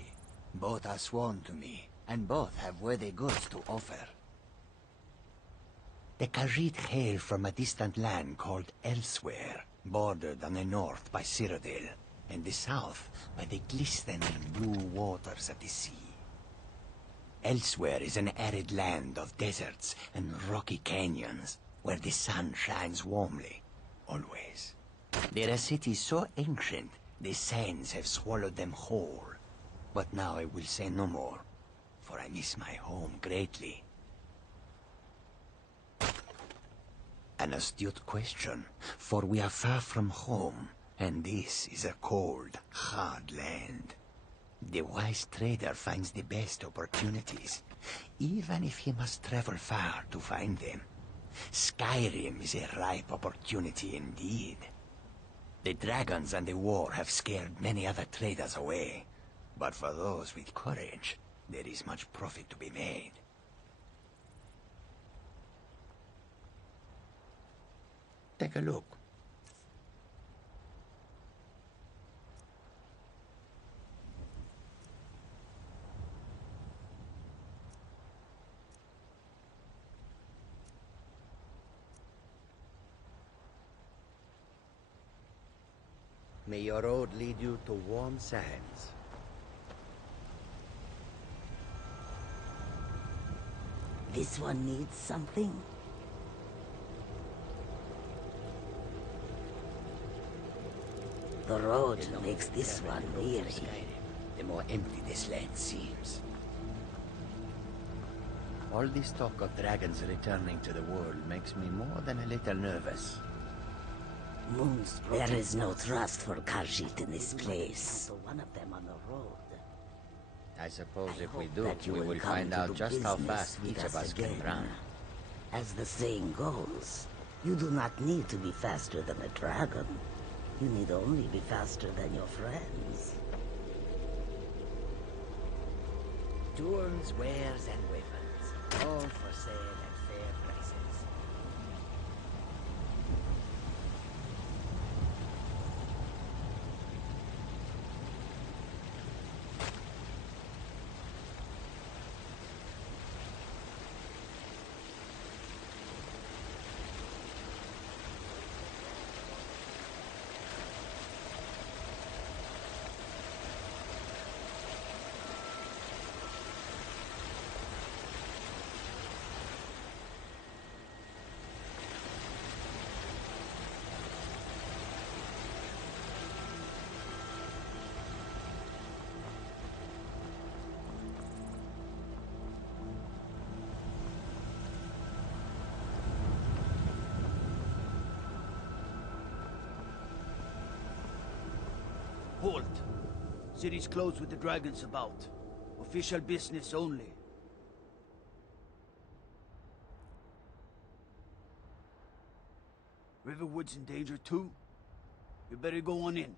Both are sworn to me, and both have worthy goods to offer. The Khajiit hail from a distant land called Elsewhere, bordered on the north by Cyrodiil, and the south by the glistening blue waters of the sea. Elsewhere is an arid land of deserts and rocky canyons, where the sun shines warmly, always. They're a city so ancient, the sands have swallowed them whole. But now I will say no more, for I miss my home greatly. An astute question, for we are far from home, and this is a cold, hard land. The wise trader finds the best opportunities, even if he must travel far to find them. Skyrim is a ripe opportunity indeed. The dragons and the war have scared many other traders away, but for those with courage, there is much profit to be made. Take a look. May your road lead you to warm sands. This one needs something. The road makes this one weary. The more empty this land seems. All this talk of dragons returning to the world makes me more than a little nervous. There is no trust for Khajiit in this place. One of them on the road. I suppose if we do, we will find out just how fast each of us can run. As the saying goes, you do not need to be faster than a dragon. You need only be faster than your friends. Tools, wares, and weapons, all for sale at fair prices. Halt. City's closed with the dragons about. Official business only. Riverwood's in danger too? You better go on in.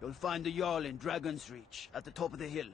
You'll find the Jarl in Dragon's Reach, at the top of the hill.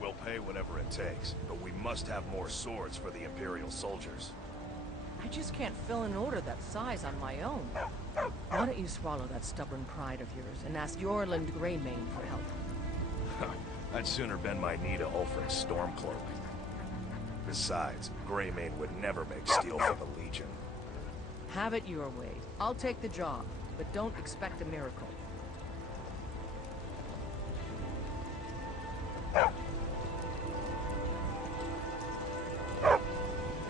We'll pay whatever it takes, but we must have more swords for the Imperial soldiers. I just can't fill an order that size on my own. Why don't you swallow that stubborn pride of yours and ask Yorland Greymane for help? I'd sooner bend my knee to Ulfric Stormcloak. Besides, Greymane would never make steel for the Legion. Have it your way. I'll take the job, but don't expect a miracle.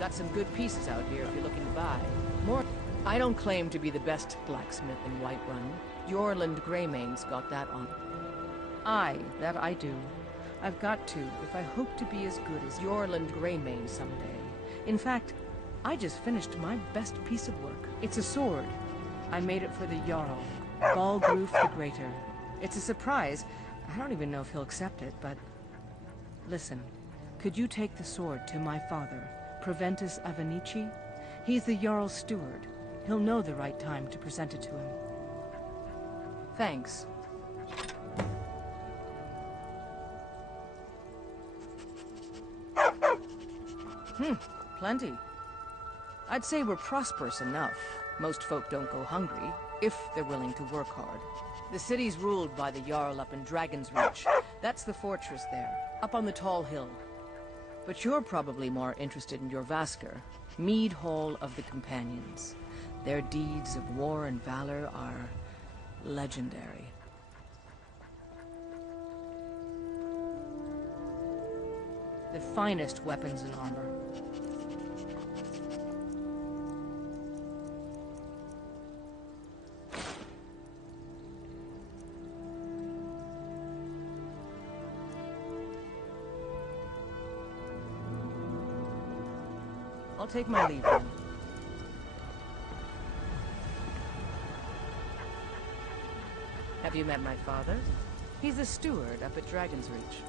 Got some good pieces out here if you're looking to buy. More. I don't claim to be the best blacksmith in Whiterun. Yorland Greymane's got that on. That I do. I've got to, if I hope to be as good as Yorland Greymane someday. In fact, I just finished my best piece of work. It's a sword. I made it for the Jarl, Balgruf the Greater. It's a surprise. I don't even know if he'll accept it, but... Listen, could you take the sword to my father, Proventus Avenici? He's the Jarl's steward. He'll know the right time to present it to him. Thanks. Plenty. I'd say we're prosperous enough. Most folk don't go hungry, if they're willing to work hard. The city's ruled by the Jarl up in Dragon's Reach. That's the fortress there, up on the tall hill. But you're probably more interested in your Vasker, Mead Hall of the Companions. Their deeds of war and valor are legendary. The finest weapons and armor. I'll take my leave then. Have you met my father? He's a steward up at Dragon's Reach.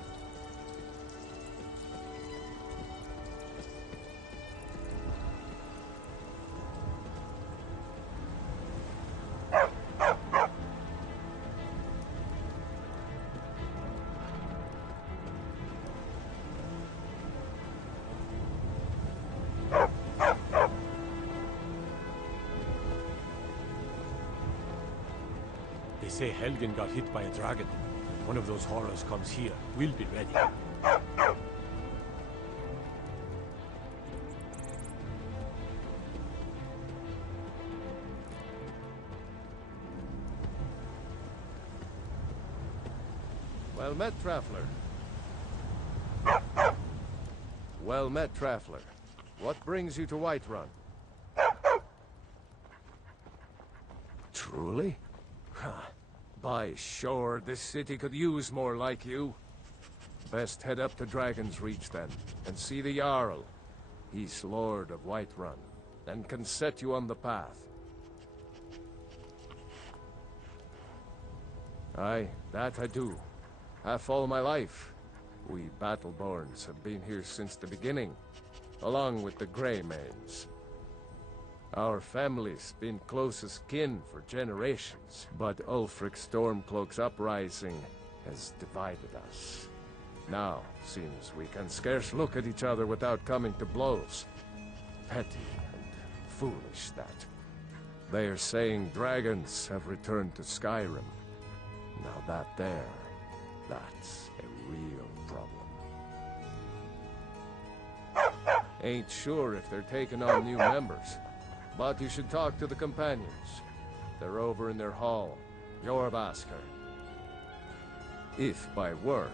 They say Helgen got hit by a dragon. If one of those horrors comes here, we'll be ready. Well met, Traveler. Well met, Traveler. What brings you to Whiterun? Truly? By sure, this city could use more like you. Best head up to Dragon's Reach then, and see the Jarl. He's Lord of Whiterun, and can set you on the path. Aye, that I do. Half all my life. We Battleborns have been here since the beginning, along with the Greymanes. Our family's been closest kin for generations, but Ulfric Stormcloak's uprising has divided us. Now, seems we can scarce look at each other without coming to blows. Petty and foolish, that. They are saying dragons have returned to Skyrim. Now that's a real problem. Ain't sure if they're taking on new members. But you should talk to the companions. They're over in their hall. Your Vasker. If by work,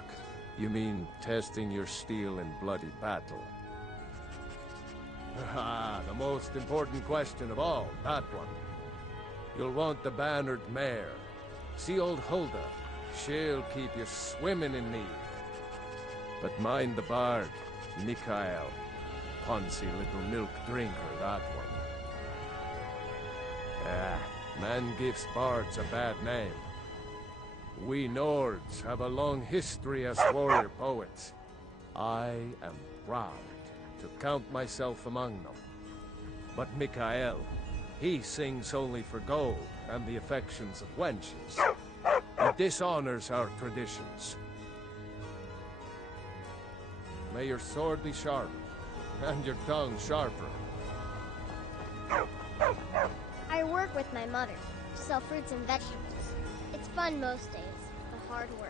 you mean testing your steel in bloody battle. Ah, the most important question of all, that one. You'll want the bannered mare. See old Hulda. She'll keep you swimming in mead. But mind the bard, Mikael. Poncy little milk drinker, that one. Ah, man gives bards a bad name. We Nords have a long history as warrior poets. I am proud to count myself among them. But Mikael, he sings only for gold and the affections of wenches. He dishonors our traditions. May your sword be sharp, and your tongue sharper. I work with my mother, sell fruits and vegetables. It's fun most days, but hard work.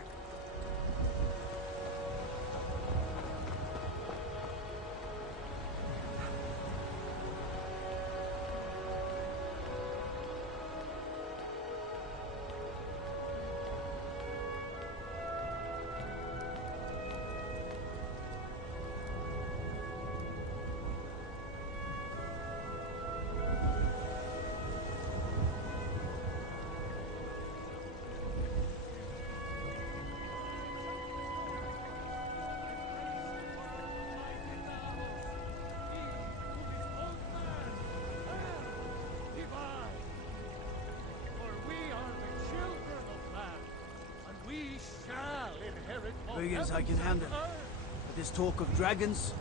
Biggins I can handle. But this talk of dragons,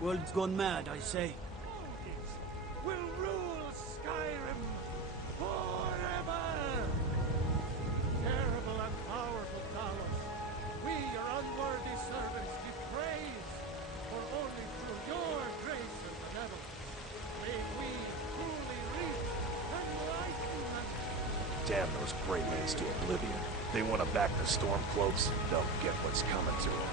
world's gone mad, I say. Will rule Skyrim forever! Terrible and powerful Talos, we, your unworthy servants, give praise, for only through your grace and benevolence may we truly reach enlightenment. Damn those Greymans to oblivion. They want to back the Stormcloaks, they'll get what's coming to them.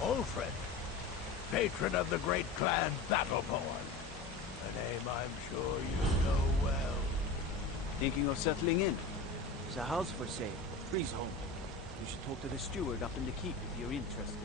Ulfred, patron of the great clan Battleborn. A name I'm sure you know well. Thinking of settling in? There's a house for sale, Freeze home. You should talk to the steward up in the keep if you're interested.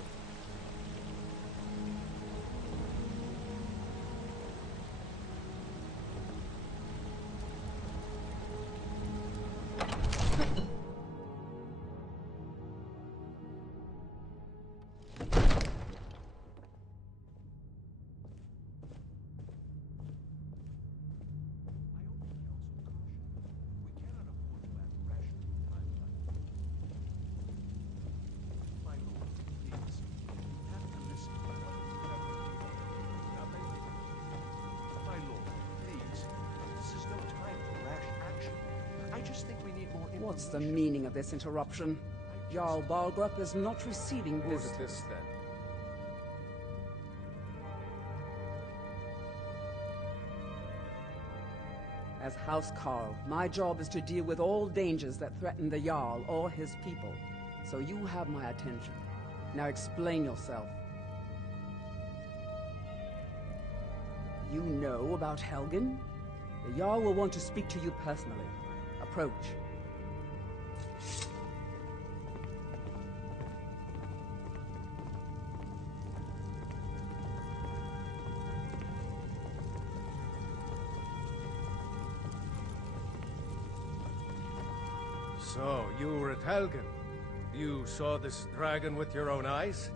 What's the meaning of this interruption? Jarl Balgrup is not receiving visitors. Who's this then? As House Carl, my job is to deal with all dangers that threaten the Jarl or his people. So you have my attention. Now explain yourself. You know about Helgen? The Jarl will want to speak to you personally. Approach. So, you were at Helgen. You saw this dragon with your own eyes?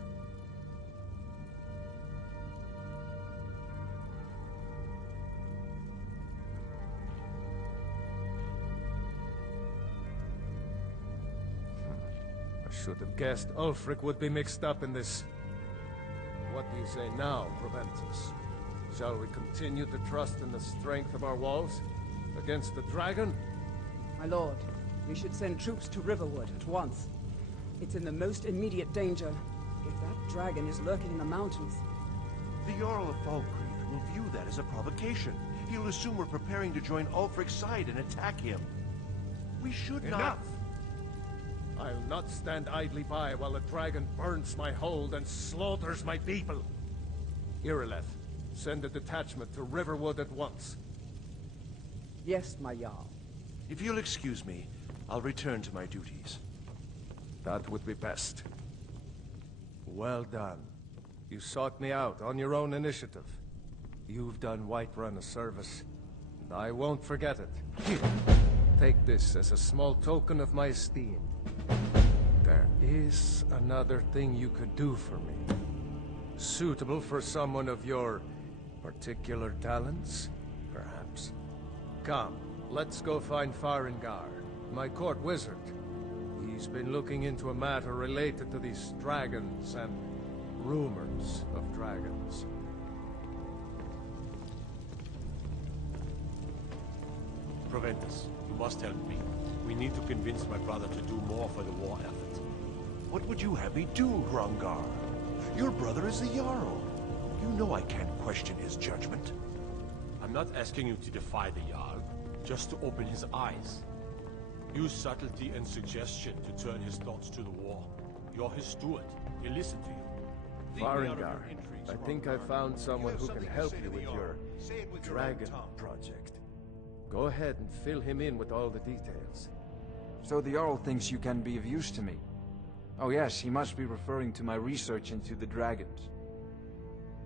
I should have guessed Ulfric would be mixed up in this. What do you say now, Proventus? Shall we continue to trust in the strength of our walls against the dragon? My lord, we should send troops to Riverwood at once. It's in the most immediate danger. If that dragon is lurking in the mountains... The Jarl of Falkreath will view that as a provocation. He'll assume we're preparing to join Ulfric's side and attack him. We should not... Enough! I'll not stand idly by while the dragon burns my hold and slaughters my people. Irileth, send a detachment to Riverwood at once. Yes, my Jarl. If you'll excuse me, I'll return to my duties. That would be best. Well done. You sought me out on your own initiative. You've done Whiterun a service, and I won't forget it. Here, take this as a small token of my esteem. There is another thing you could do for me. Suitable for someone of your particular talents, perhaps. Come, let's go find Farengar, my court wizard. He's been looking into a matter related to these dragons and rumors of dragons. Proventus, you must help me. We need to convince my brother to do more for the war effort. What would you have me do, Hrongar? Your brother is the Jarl. You know I can't question his judgment. I'm not asking you to defy the Jarl, just to open his eyes. Use subtlety and suggestion to turn his thoughts to the war. You're his steward. He'll listen to you. Farengar, I think I found someone who can help you with your dragon project. Go ahead and fill him in with all the details. So the Jarl thinks you can be of use to me. Oh yes, he must be referring to my research into the dragons.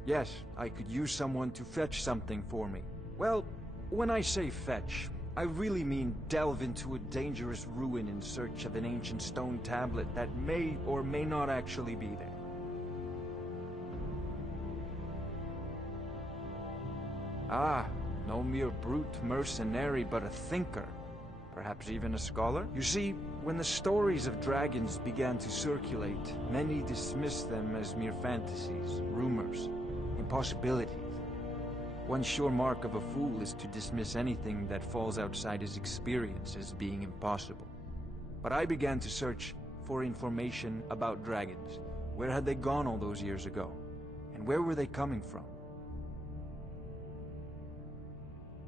Yes, I could use someone to fetch something for me. Well, when I say fetch, I really mean delve into a dangerous ruin in search of an ancient stone tablet that may or may not actually be there. Ah, no mere brute mercenary, but a thinker. Perhaps even a scholar? You see, when the stories of dragons began to circulate, many dismissed them as mere fantasies, rumors, impossibilities. One sure mark of a fool is to dismiss anything that falls outside his experience as being impossible. But I began to search for information about dragons. Where had they gone all those years ago? And where were they coming from?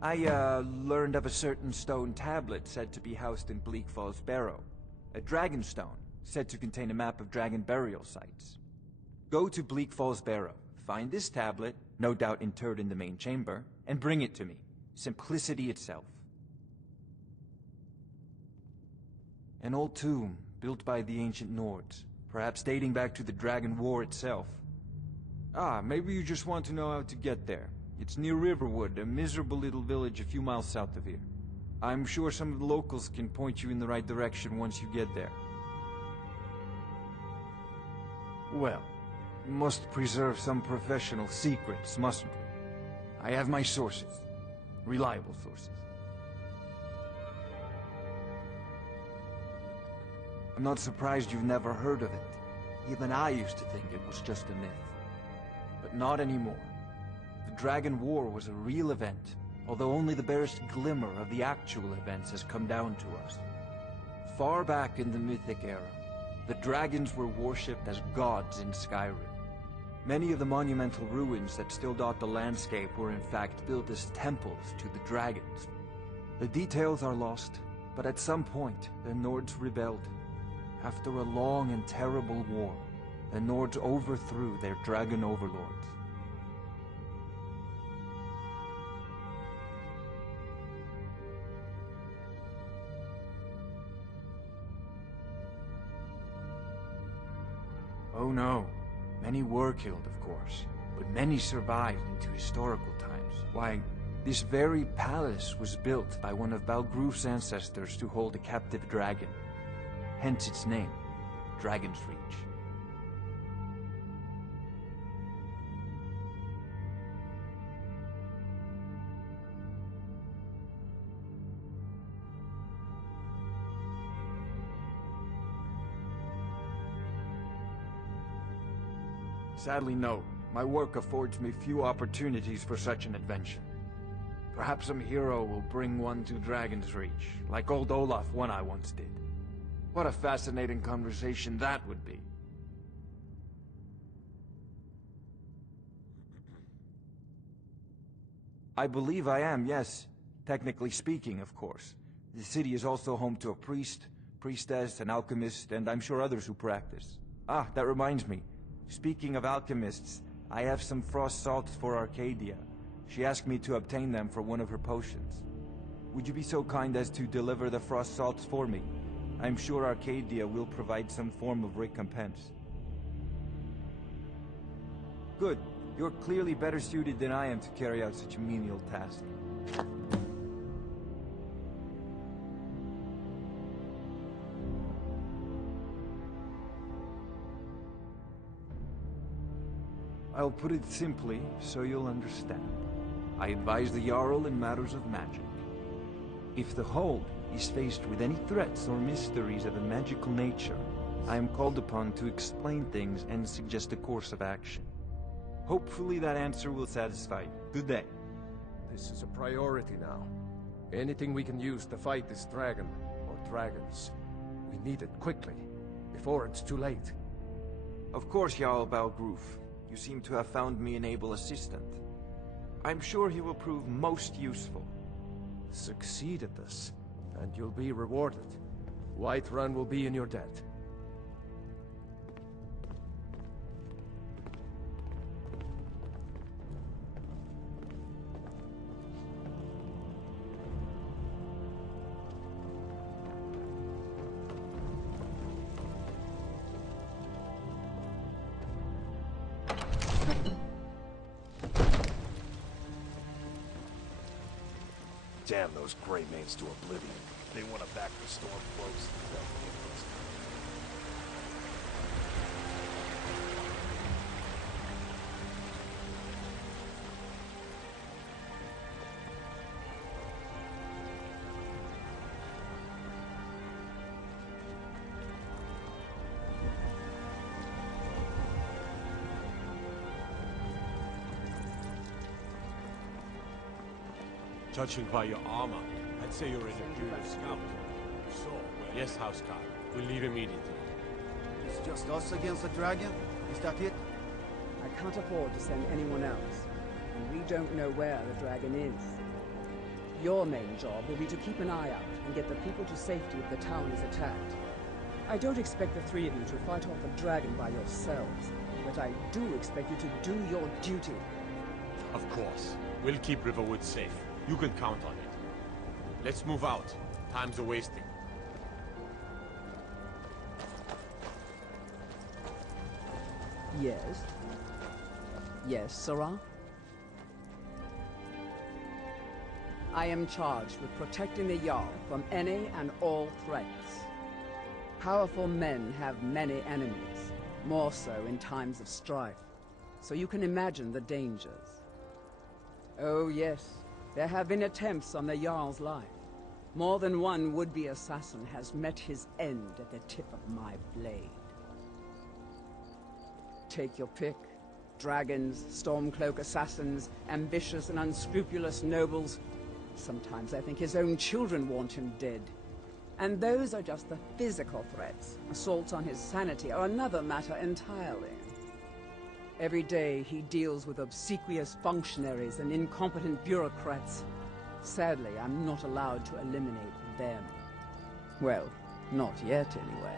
I learned of a certain stone tablet said to be housed in Bleak Falls Barrow. A dragon stone, said to contain a map of dragon burial sites. Go to Bleak Falls Barrow, find this tablet, no doubt interred in the main chamber, and bring it to me. Simplicity itself. An old tomb, built by the ancient Nords, perhaps dating back to the Dragon War itself. Ah, maybe you just want to know how to get there. It's near Riverwood, a miserable little village a few miles south of here. I'm sure some of the locals can point you in the right direction once you get there. Well, must preserve some professional secrets, mustn't we? I have my sources. Reliable sources. I'm not surprised you've never heard of it. Even I used to think it was just a myth. But not anymore. The Dragon War was a real event, although only the barest glimmer of the actual events has come down to us. Far back in the Mythic era, the dragons were worshipped as gods in Skyrim. Many of the monumental ruins that still dot the landscape were in fact built as temples to the dragons. The details are lost, but at some point, the Nords rebelled. After a long and terrible war, the Nords overthrew their dragon overlords. Oh no. Many were killed, of course, but many survived into historical times. Why, this very palace was built by one of Balgruf's ancestors to hold a captive dragon. Hence its name, Dragon's Reach. Sadly, no. My work affords me few opportunities for such an adventure. Perhaps some hero will bring one to Dragon's Reach, like old Olaf one I once did. What a fascinating conversation that would be. I believe I am, yes. Technically speaking, of course. The city is also home to a priest, priestess, an alchemist, and I'm sure others who practice. Ah, that reminds me. Speaking of alchemists, I have some frost salts for Arcadia. She asked me to obtain them for one of her potions. Would you be so kind as to deliver the frost salts for me? I'm sure Arcadia will provide some form of recompense. Good. You're clearly better suited than I am to carry out such a menial task. I'll put it simply, so you'll understand. I advise the Jarl in matters of magic. If the Hold is faced with any threats or mysteries of a magical nature, I am called upon to explain things and suggest a course of action. Hopefully that answer will satisfy you. Good day. This is a priority now. Anything we can use to fight this dragon, or dragons. We need it quickly, before it's too late. Of course, Jarl Balgroof. You seem to have found me an able assistant. I'm sure he will prove most useful. Succeed at this, and you'll be rewarded. Whiterun will be in your debt. Damn those Grey Manes to oblivion. They want to back the storm close. Judging by your armor, I'd say you're an imperial scout. So, yes, Housecarl. We'll leave immediately. It's just us against the dragon? Is that it? I can't afford to send anyone else. And we don't know where the dragon is. Your main job will be to keep an eye out and get the people to safety if the town is attacked. I don't expect the three of you to fight off the dragon by yourselves, but I do expect you to do your duty. Of course. We'll keep Riverwood safe. You can count on it. Let's move out. Time's a-wasting. Yes? Yes, Sarah? I am charged with protecting the Jarl from any and all threats. Powerful men have many enemies, more so in times of strife, so you can imagine the dangers. Oh yes, there have been attempts on the Jarl's life. More than one would-be assassin has met his end at the tip of my blade. Take your pick. Dragons, Stormcloak assassins, ambitious and unscrupulous nobles. Sometimes I think his own children want him dead. And those are just the physical threats. Assaults on his sanity are another matter entirely. Every day he deals with obsequious functionaries and incompetent bureaucrats. Sadly, I'm not allowed to eliminate them. Well, not yet anyway.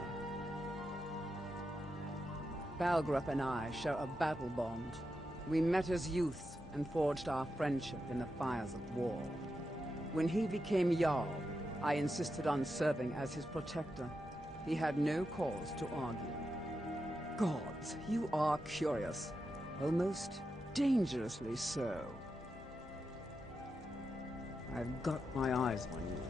Balgrup and I share a battle bond. We met as youth and forged our friendship in the fires of war. When he became Jarl, I insisted on serving as his protector. He had no cause to argue. Gods, you are curious. Almost dangerously so. I've got my eyes on you.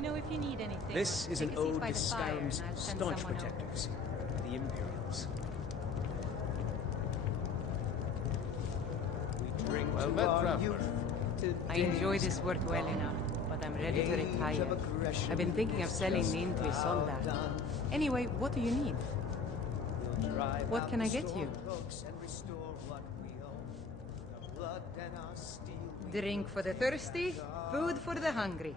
me know if you need anything. This is Take an a seat ode by to the fire Skyrim's and I'll send staunch someone over. protectors, the Imperials. We drink Well to met, our traveler. youth, to I enjoy days this work well gone. enough, but I'm ready to Age of retire. aggression I've been thinking of is selling just the Into about Isolda. done. Anyway, what do you need? We'll drive What out can the I get you? stormcloaks and restore what we own. Our blood and our steel we Drink for the thirsty, food for the hungry.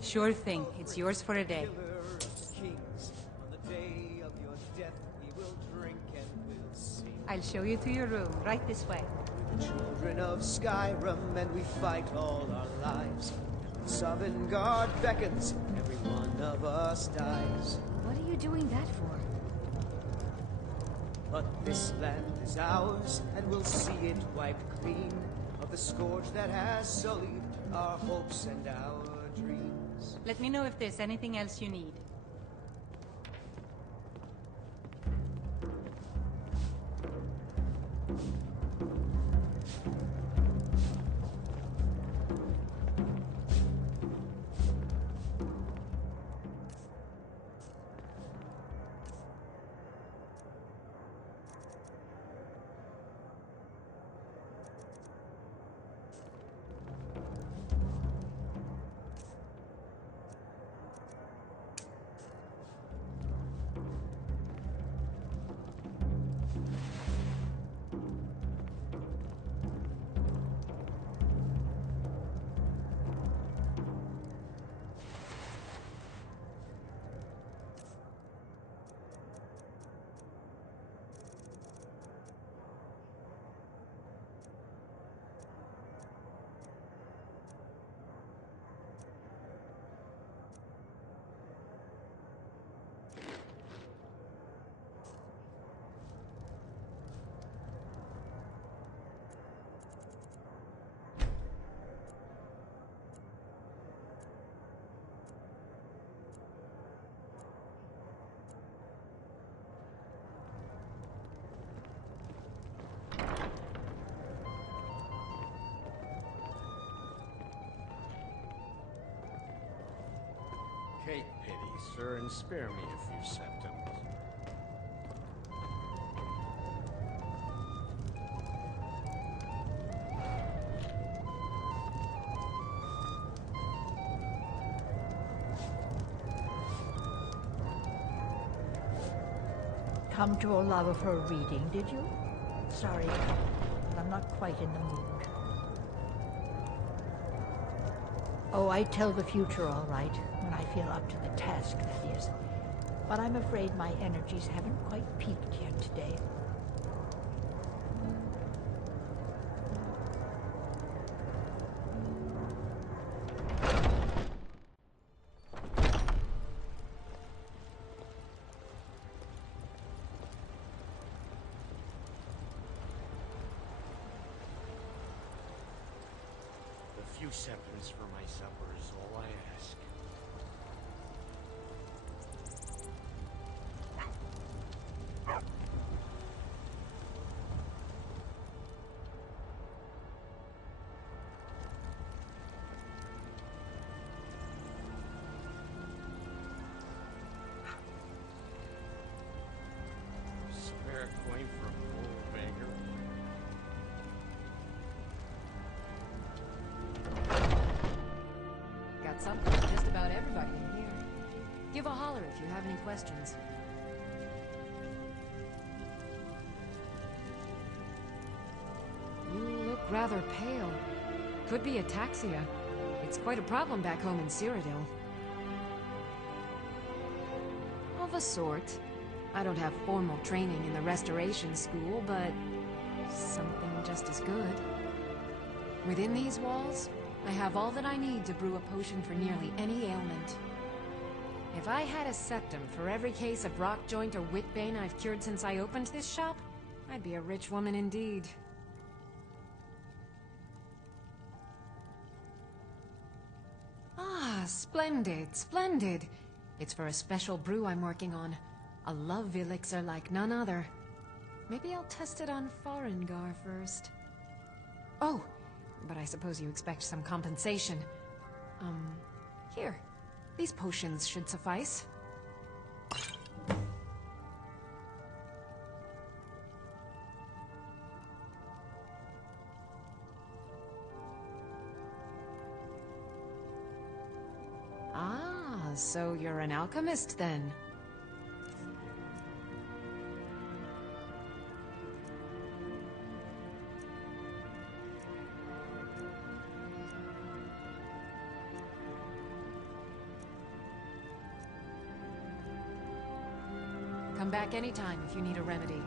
Sure thing. It's yours for a day. kings. On the day of your death, we will drink and we'll sing. I'll show you to your room, right this way. We're the children of Skyrim, and we fight all our lives. When Sovngarde beckons, every one of us dies. What are you doing that for? But this land is ours, and we'll see it wiped clean of the scourge that has sullied our hopes and our dreams. Let me know if there's anything else you need. Take pity, sir, and spare me a few septims. Come to Olava for a reading, did you? Sorry, but I'm not quite in the mood. Oh, I tell the future all right, when I feel up to the task, that is. But I'm afraid my energies haven't quite peaked yet today. A few seconds for my supper is all I ask. Spare a coin for a poor beggar. Got something for just about everybody in here. Give a holler if you have any questions. You look rather pale. Could be ataxia. It's quite a problem back home in Cyrodiil. Of a sort. I don't have formal training in the restoration school, but something just as good. Within these walls, I have all that I need to brew a potion for nearly any ailment. If I had a septum for every case of rock joint or whitbane I've cured since I opened this shop, I'd be a rich woman indeed. Ah, splendid, splendid. It's for a special brew I'm working on. A love elixir like none other. Maybe I'll test it on Farengar first. Oh, but I suppose you expect some compensation. Here. These potions should suffice. Ah, so you're an alchemist then? Come back anytime if you need a remedy.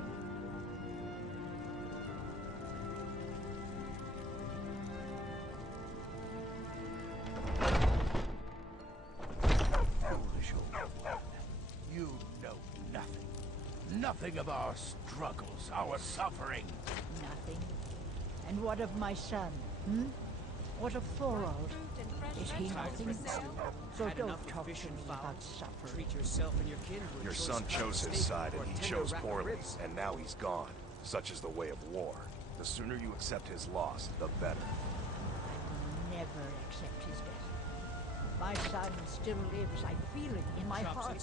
Foolish old one. You know nothing. Nothing of our struggles, our suffering. Nothing. And what of my son? What of Thorold? Is he nothing? So don't talk to me about suffering. Treat yourself and your kin. Your son chose his side, and he chose poorly, and now he's gone. Such is the way of war. The sooner you accept his loss, the better. Never accept his death. My son still lives. I feel it in my heart.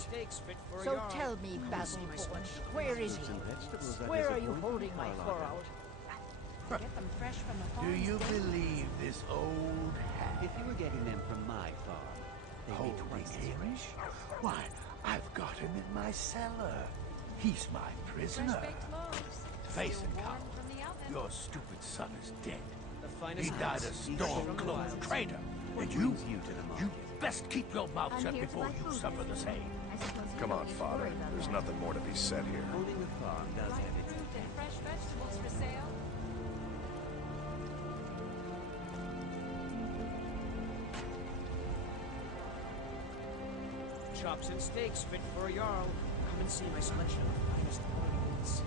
So tell me, Battleborn, where is he? Where are you holding my Thorold? Get them fresh from the farm. Do you believe this old hag? If you were getting them from my farm, they'd be twice as fresh. Why, I've got him in my cellar. He's my prisoner. Face it, Carl. Your stupid son is dead. He died a storm-clothed traitor. And you best keep your mouth shut before you suffer the same. Come on, Father. There's nothing more to be said here. Owning the farm does have its advantages. Fresh vegetables for sale? Chops and steaks fit for a Jarl. Come and see my selection of finest ornaments.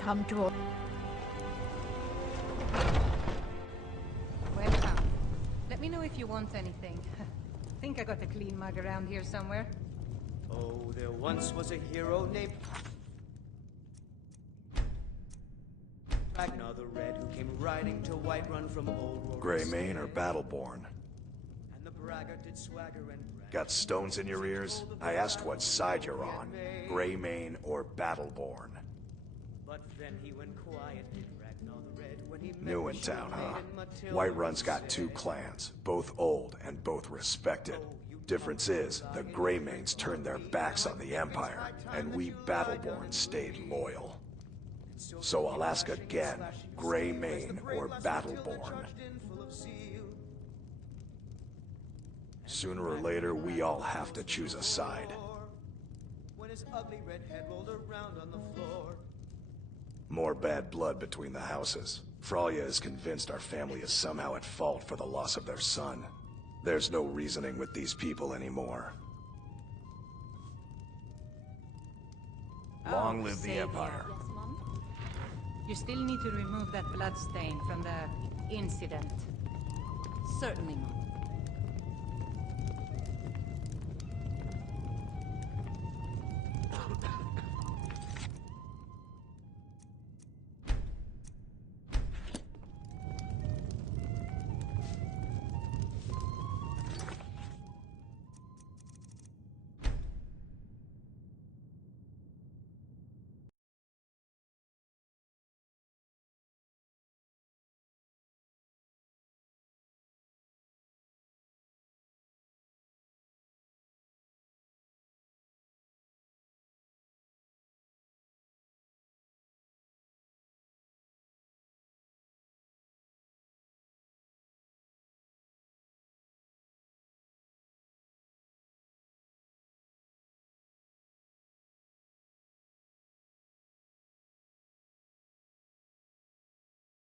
Come to Welcome. Let me know if you want anything. Think I got a clean mug around here somewhere. Oh, there once was a hero named Ragnar the Red, who came riding to Whiterun from old Greymane or Battleborn? And the braggart did swagger and brag. Got stones in your ears? I asked what side you're on. Greymane or Battleborn? But then he went quiet, did Ragnar the Red, when he New in town, huh? Whiterun's got two clans, both old and both respected. Difference is, the Greymanes turned their backs on the Empire, and we Battleborn stayed loyal. So I'll ask again, Greymane or Battleborn? Sooner or later, we all have to choose a side. When his ugly red head rolled around on the floor. More bad blood between the houses. Fralya is convinced our family is somehow at fault for the loss of their son. There's no reasoning with these people anymore. Long live the Empire. Yes, Mom? You still need to remove that blood stain from the incident. Certainly, Mom.